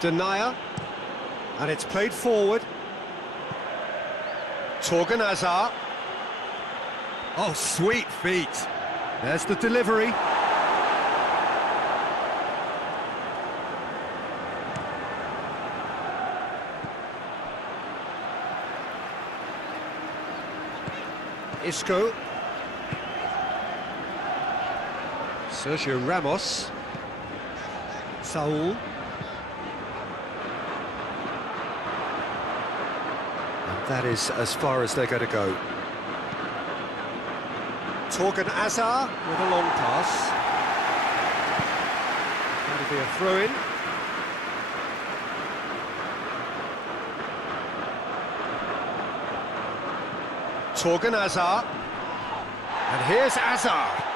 Denier, and it's played forward. Torgan Hazard. Oh, sweet feet. There's the delivery. Isco. Sergio Ramos. Saul. That is as far as they're going to go. Torgan Hazard with a long pass. That'll be a throw-in. Torgan Hazard. And here's Hazard.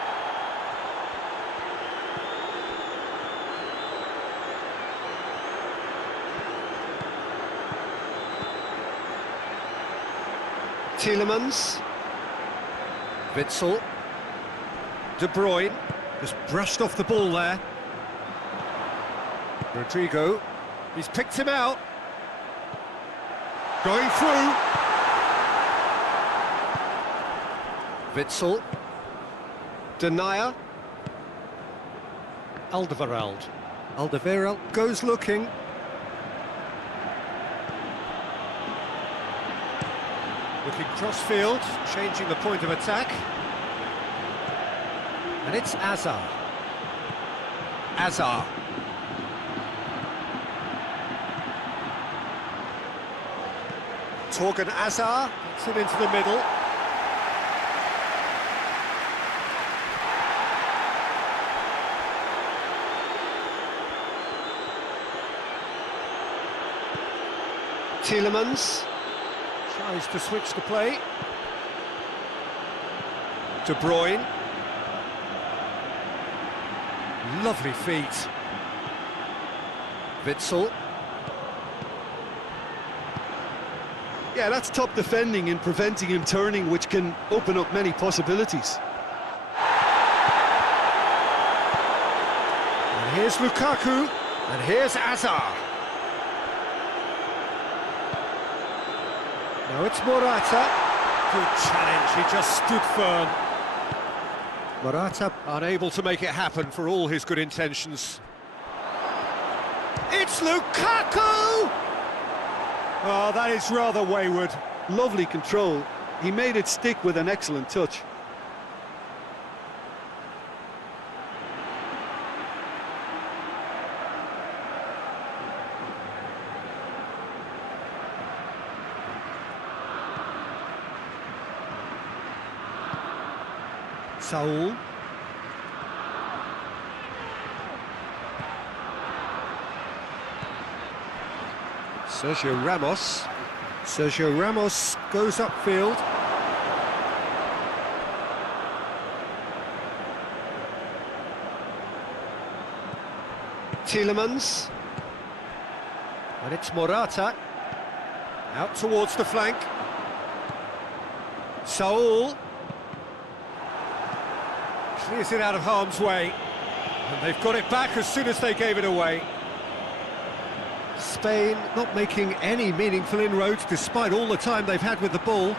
Tielemans. Witsel. De Bruyne. Just brushed off the ball there. Rodrigo. He's picked him out. Going through. Witsel. Denier. Alderweireld. Alderweireld goes looking. Looking cross-field, changing the point of attack. And it's Hazard. Hazard. Torgan Hazard gets it into the middle. Tielemans. Tries to switch the play. De Bruyne. Lovely feet. Witsel. Yeah, that's top defending and preventing him turning, which can open up many possibilities. And here's Lukaku, and here's Azar. Now it's Morata. Good challenge, he just stood firm. Morata unable to make it happen for all his good intentions. It's Lukaku! Oh, that is rather wayward. Lovely control. He made it stick with an excellent touch. Saul. Sergio Ramos. Sergio Ramos goes upfield. Tielemans. And it's Morata. Out towards the flank. Saul. Clears it out of harm's way. And they've got it back as soon as they gave it away. Spain not making any meaningful inroads despite all the time they've had with the ball.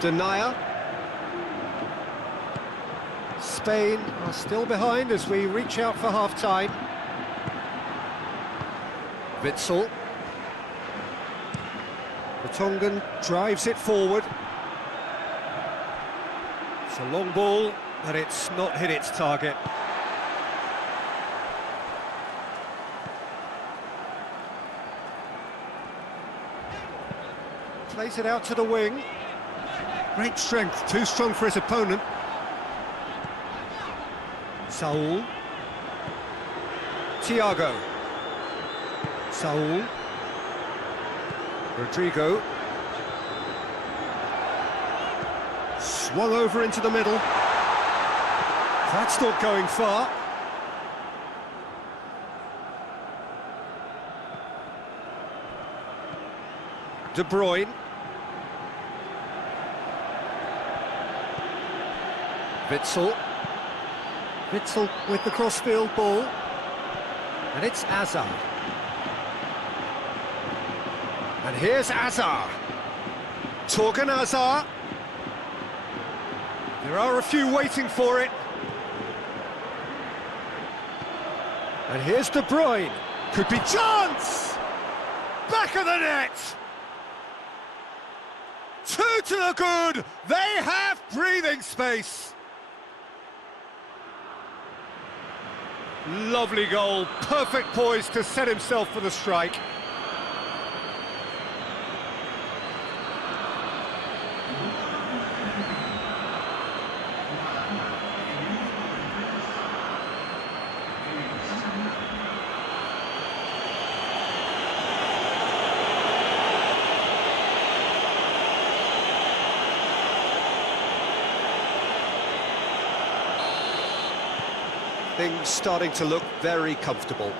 Denier. Spain are still behind as we reach out for half-time. Witsel. The Tongan drives it forward. It's a long ball, but it's not hit its target. Plays it out to the wing. Great strength, too strong for his opponent. Saul. Thiago. Saul. Rodrigo. Swung over into the middle. That's not going far. De Bruyne. Witsel. Witsel with the crossfield ball. And it's Azar. And here's Azar. Torgan Azar. There are a few waiting for it. And here's De Bruyne. Could be chance! Back of the net! Two to the good! They have breathing space! Lovely goal, perfect poise to set himself for the strike. Things starting to look very comfortable.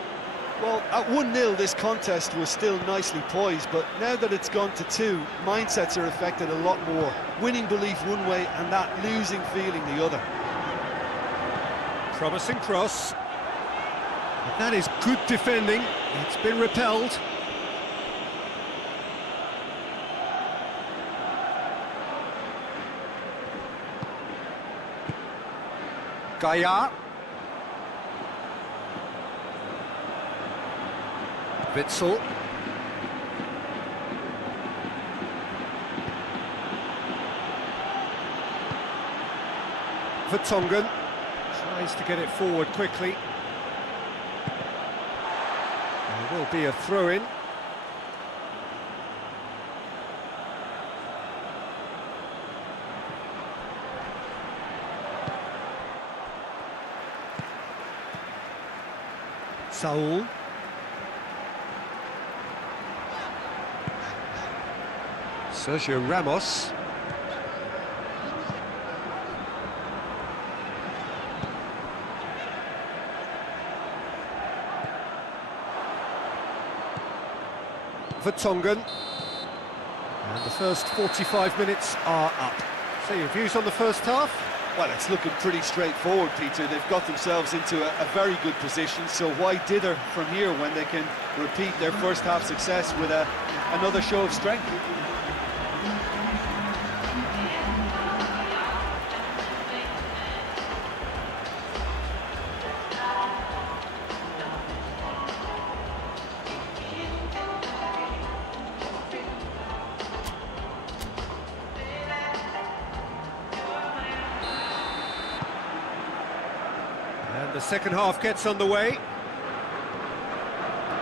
Well, at 1-0 this contest was still nicely poised, but now that it's gone to 2, mindsets are affected a lot more. Winning belief one way and that losing feeling the other. Promising cross. But that is good defending. It's been repelled. Gaia. Witsel. Vertonghen tries to get it forward quickly. There will be a throw-in. Saul. Sergio Ramos. Vertonghen. And the first 45 minutes are up. So your views on the first half? Well, it's looking pretty straightforward, Peter. They've got themselves into a very good position, so why dither from here when they can repeat their first half success with another show of strength? And the second half gets underway.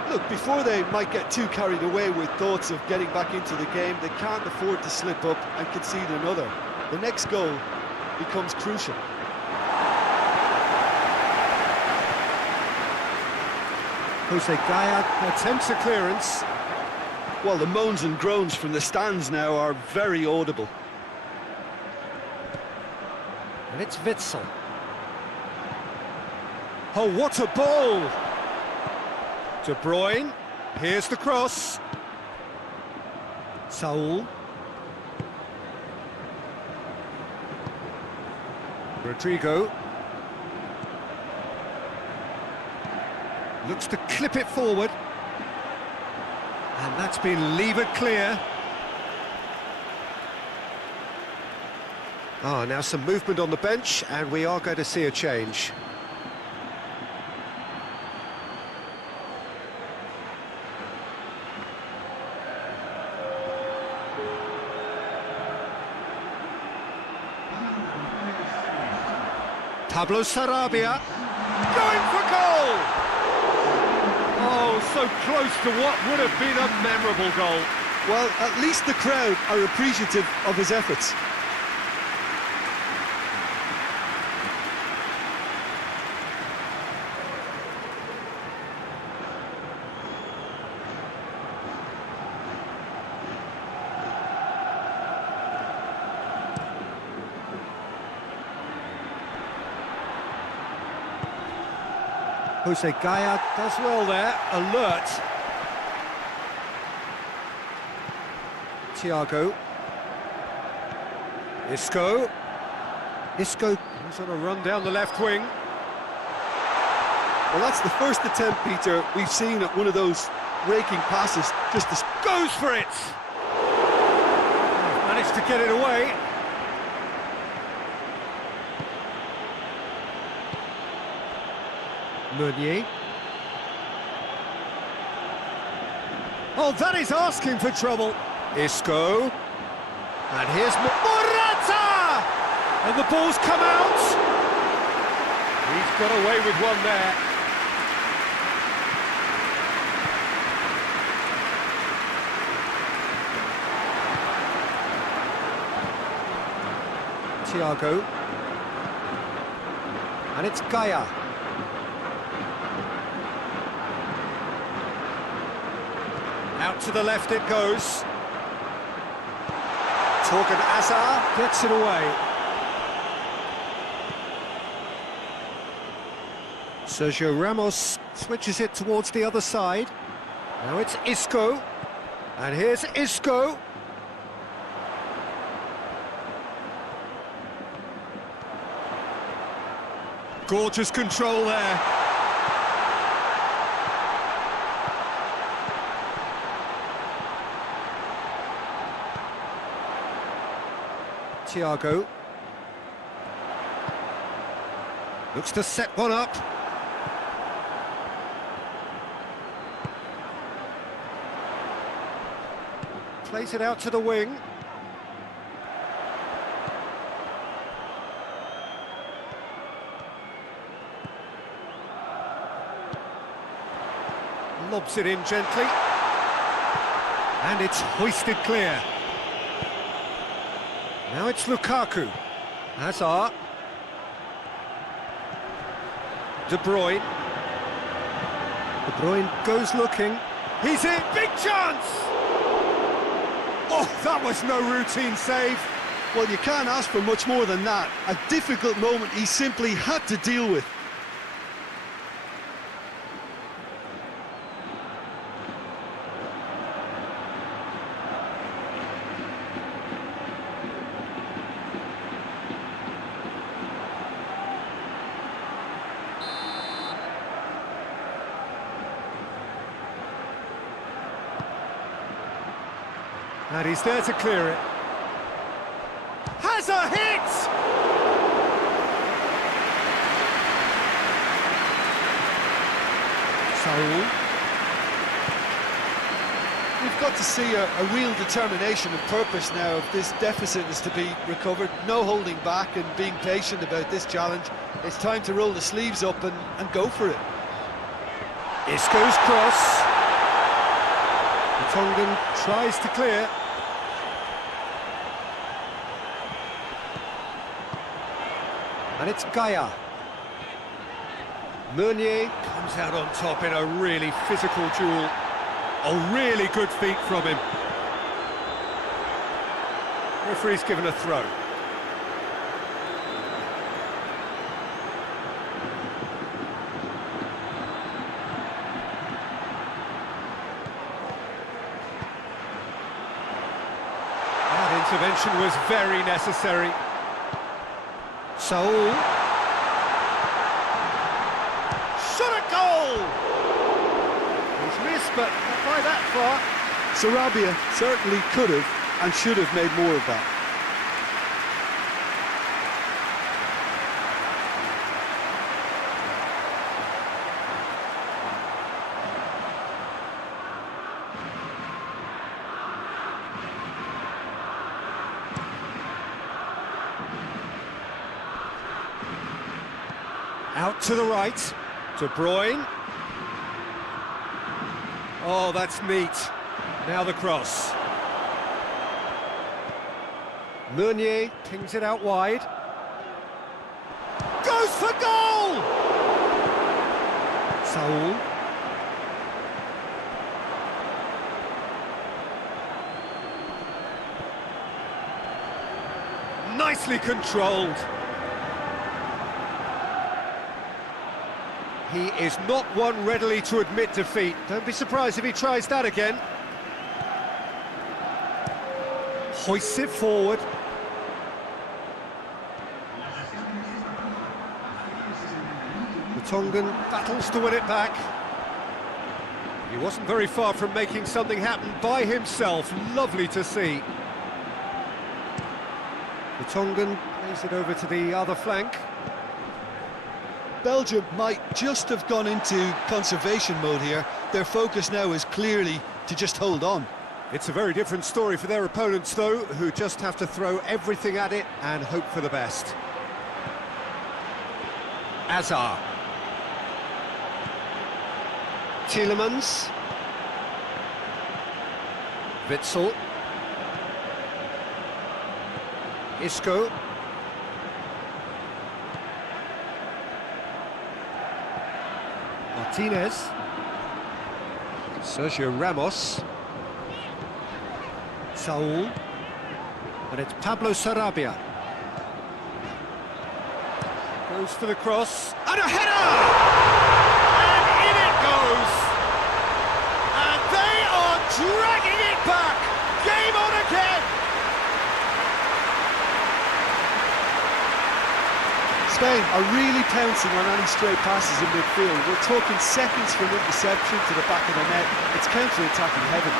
Look, before they might get too carried away with thoughts of getting back into the game, they can't afford to slip up and concede another. The next goal becomes crucial. Jose Gaya attempts a clearance. Well, the moans and groans from the stands now are very audible. And it's Witsel. Oh, what a ball! De Bruyne, here's the cross. Saul. Rodrigo. Looks to clip it forward. And that's been levered clear. Ah, now some movement on the bench, and we are going to see a change. Pablo Sarabia, going for goal! Oh, so close to what would have been a memorable goal. Well, at least the crowd are appreciative of his efforts. Jose Gaya does well there, alert. Thiago. Isco. Isco is on a run down the left wing. Well, that's the first attempt, Peter, we've seen at one of those raking passes. Just as Goes for it! Managed to get it away. Meunier. Oh, that is asking for trouble. Isco. And here's Morata! And the ball's come out. He's got away with one there. Thiago. And it's Gaya. Out to the left it goes. Torgan Hazard gets it away. Sergio Ramos switches it towards the other side. Now it's Isco. And here's Isco. Gorgeous control there. Thiago. Looks to set one up. Plays it out to the wing. Lobs it in gently. And it's hoisted clear. Now it's Lukaku. Hazard. De Bruyne. De Bruyne goes looking. He's in. Big chance! Oh, that was no routine save. well, you can't ask for much more than that. A difficult moment he simply had to deal with. And he's there to clear it. Has a hit! Saul. We've got to see a real determination and purpose now if this deficit is to be recovered. No holding back and being patient about this challenge. It's time to roll the sleeves up and go for it. Isco's cross. Tongan tries to clear. And it's Gaia. Meunier comes out on top in a really physical duel. Oh, really good feet from him. Referee's given a throw. That intervention was very necessary. Saul. Shot a goal! He's missed, but not by that far. Sarabia certainly could have and should have made more of that. Out to the right, De Bruyne. Oh, that's neat. Now the cross. Meunier pings it out wide. Goes for goal! Saul. Nicely controlled. He is not one readily to admit defeat. Don't be surprised if he tries that again. Hoists it forward. The Tongan battles to win it back. He wasn't very far from making something happen by himself. Lovely to see. The Tongan plays it over to the other flank. Belgium might just have gone into conservation mode here. Their focus now is clearly to just hold on. It's a very different story for their opponents, though, who just have to throw everything at it and hope for the best. Azar. Tielemans. Witsel. Isco. Martinez. Sergio Ramos. Saul. And it's Pablo Sarabia. Goes for the cross. And a header! And in it goes! And they are dragging it back! Game on again! Spain are really pouncing on any stray passes in midfield. We're talking seconds from interception to the back of the net. It's counter-attacking heaven.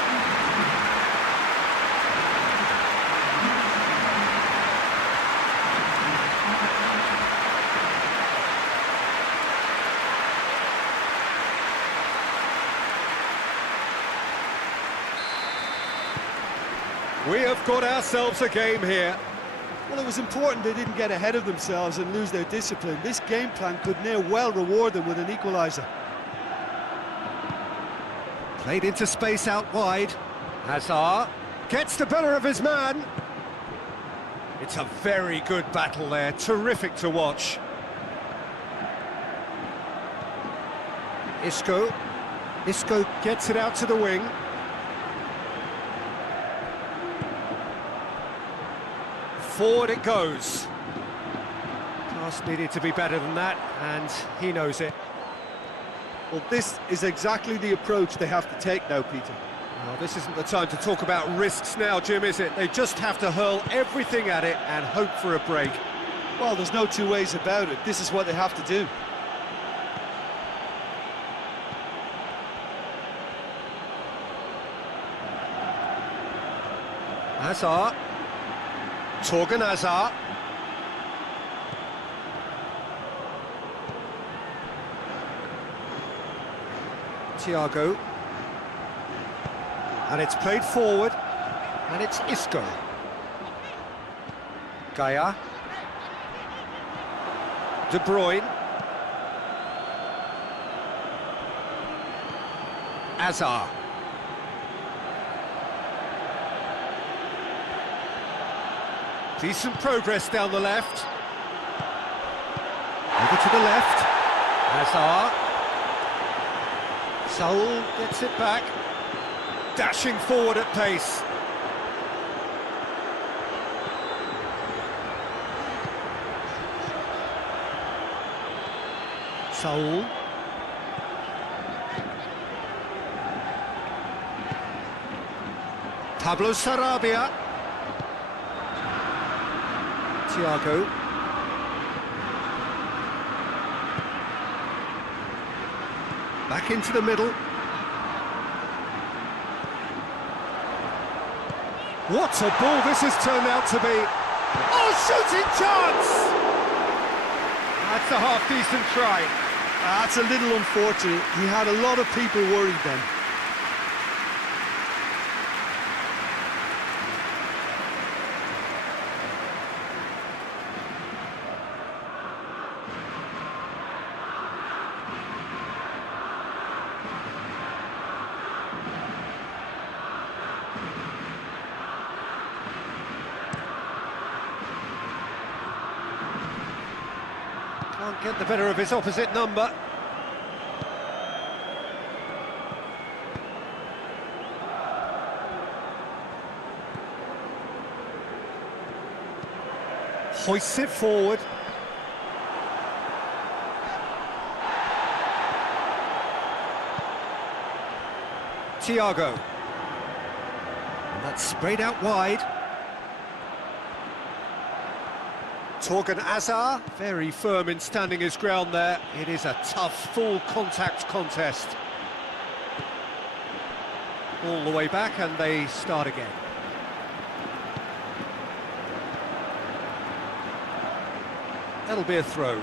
We have got ourselves a game here. Well, it was important they didn't get ahead of themselves and lose their discipline. This game plan could near well reward them with an equaliser. Played into space out wide. Hazard gets the better of his man. It's a very good battle there, terrific to watch. Isco gets it out to the wing. Forward it goes. Pass needed to be better than that, and he knows it. Well, this is exactly the approach they have to take now, Peter. Well, this isn't the time to talk about risks now, Jim, is it? They just have to hurl everything at it and hope for a break. Well, there's no two ways about it. This is what they have to do. Hazard. Torgan Hazard. Thiago. And it's played forward. And it's Isco. Gaia. De Bruyne. Hazard. Decent progress down the left. Over to the left. Hazard. Saul gets it back. Dashing forward at pace. Saul. Pablo Sarabia. Thiago. Back into the middle. What a ball this has turned out to be. Oh, shooting chance! That's a half-decent try. That's a little unfortunate. He had a lot of people worried then. Can't get the better of his opposite number. Hoists it forward. Thiago. And that's sprayed out wide. Torgan Hazard, very firm in standing his ground there. It is a tough, full contact contest. All the way back and they start again. That'll be a throw.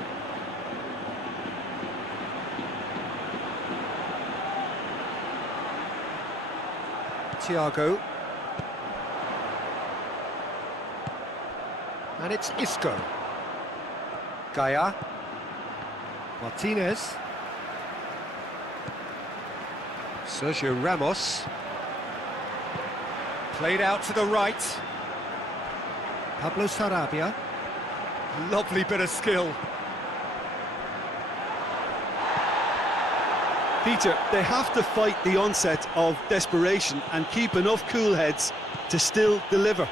Thiago. And it's Isco. Gaia. Martinez. Sergio Ramos. Played out to the right. Pablo Sarabia. Lovely bit of skill. Peter, they have to fight the onset of desperation and keep enough cool heads to still deliver.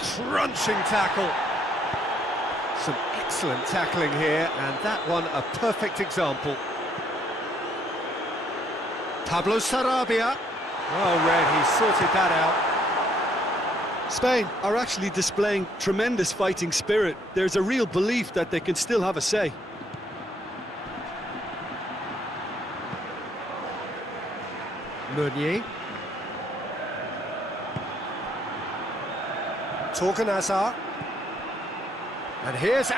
Crunching tackle. Some excellent tackling here, and that one a perfect example. Pablo Sarabia. Oh, Red, he sorted that out. Spain are actually displaying tremendous fighting spirit. There's a real belief that they can still have a say. Meunier. Torgan Hazard. And here's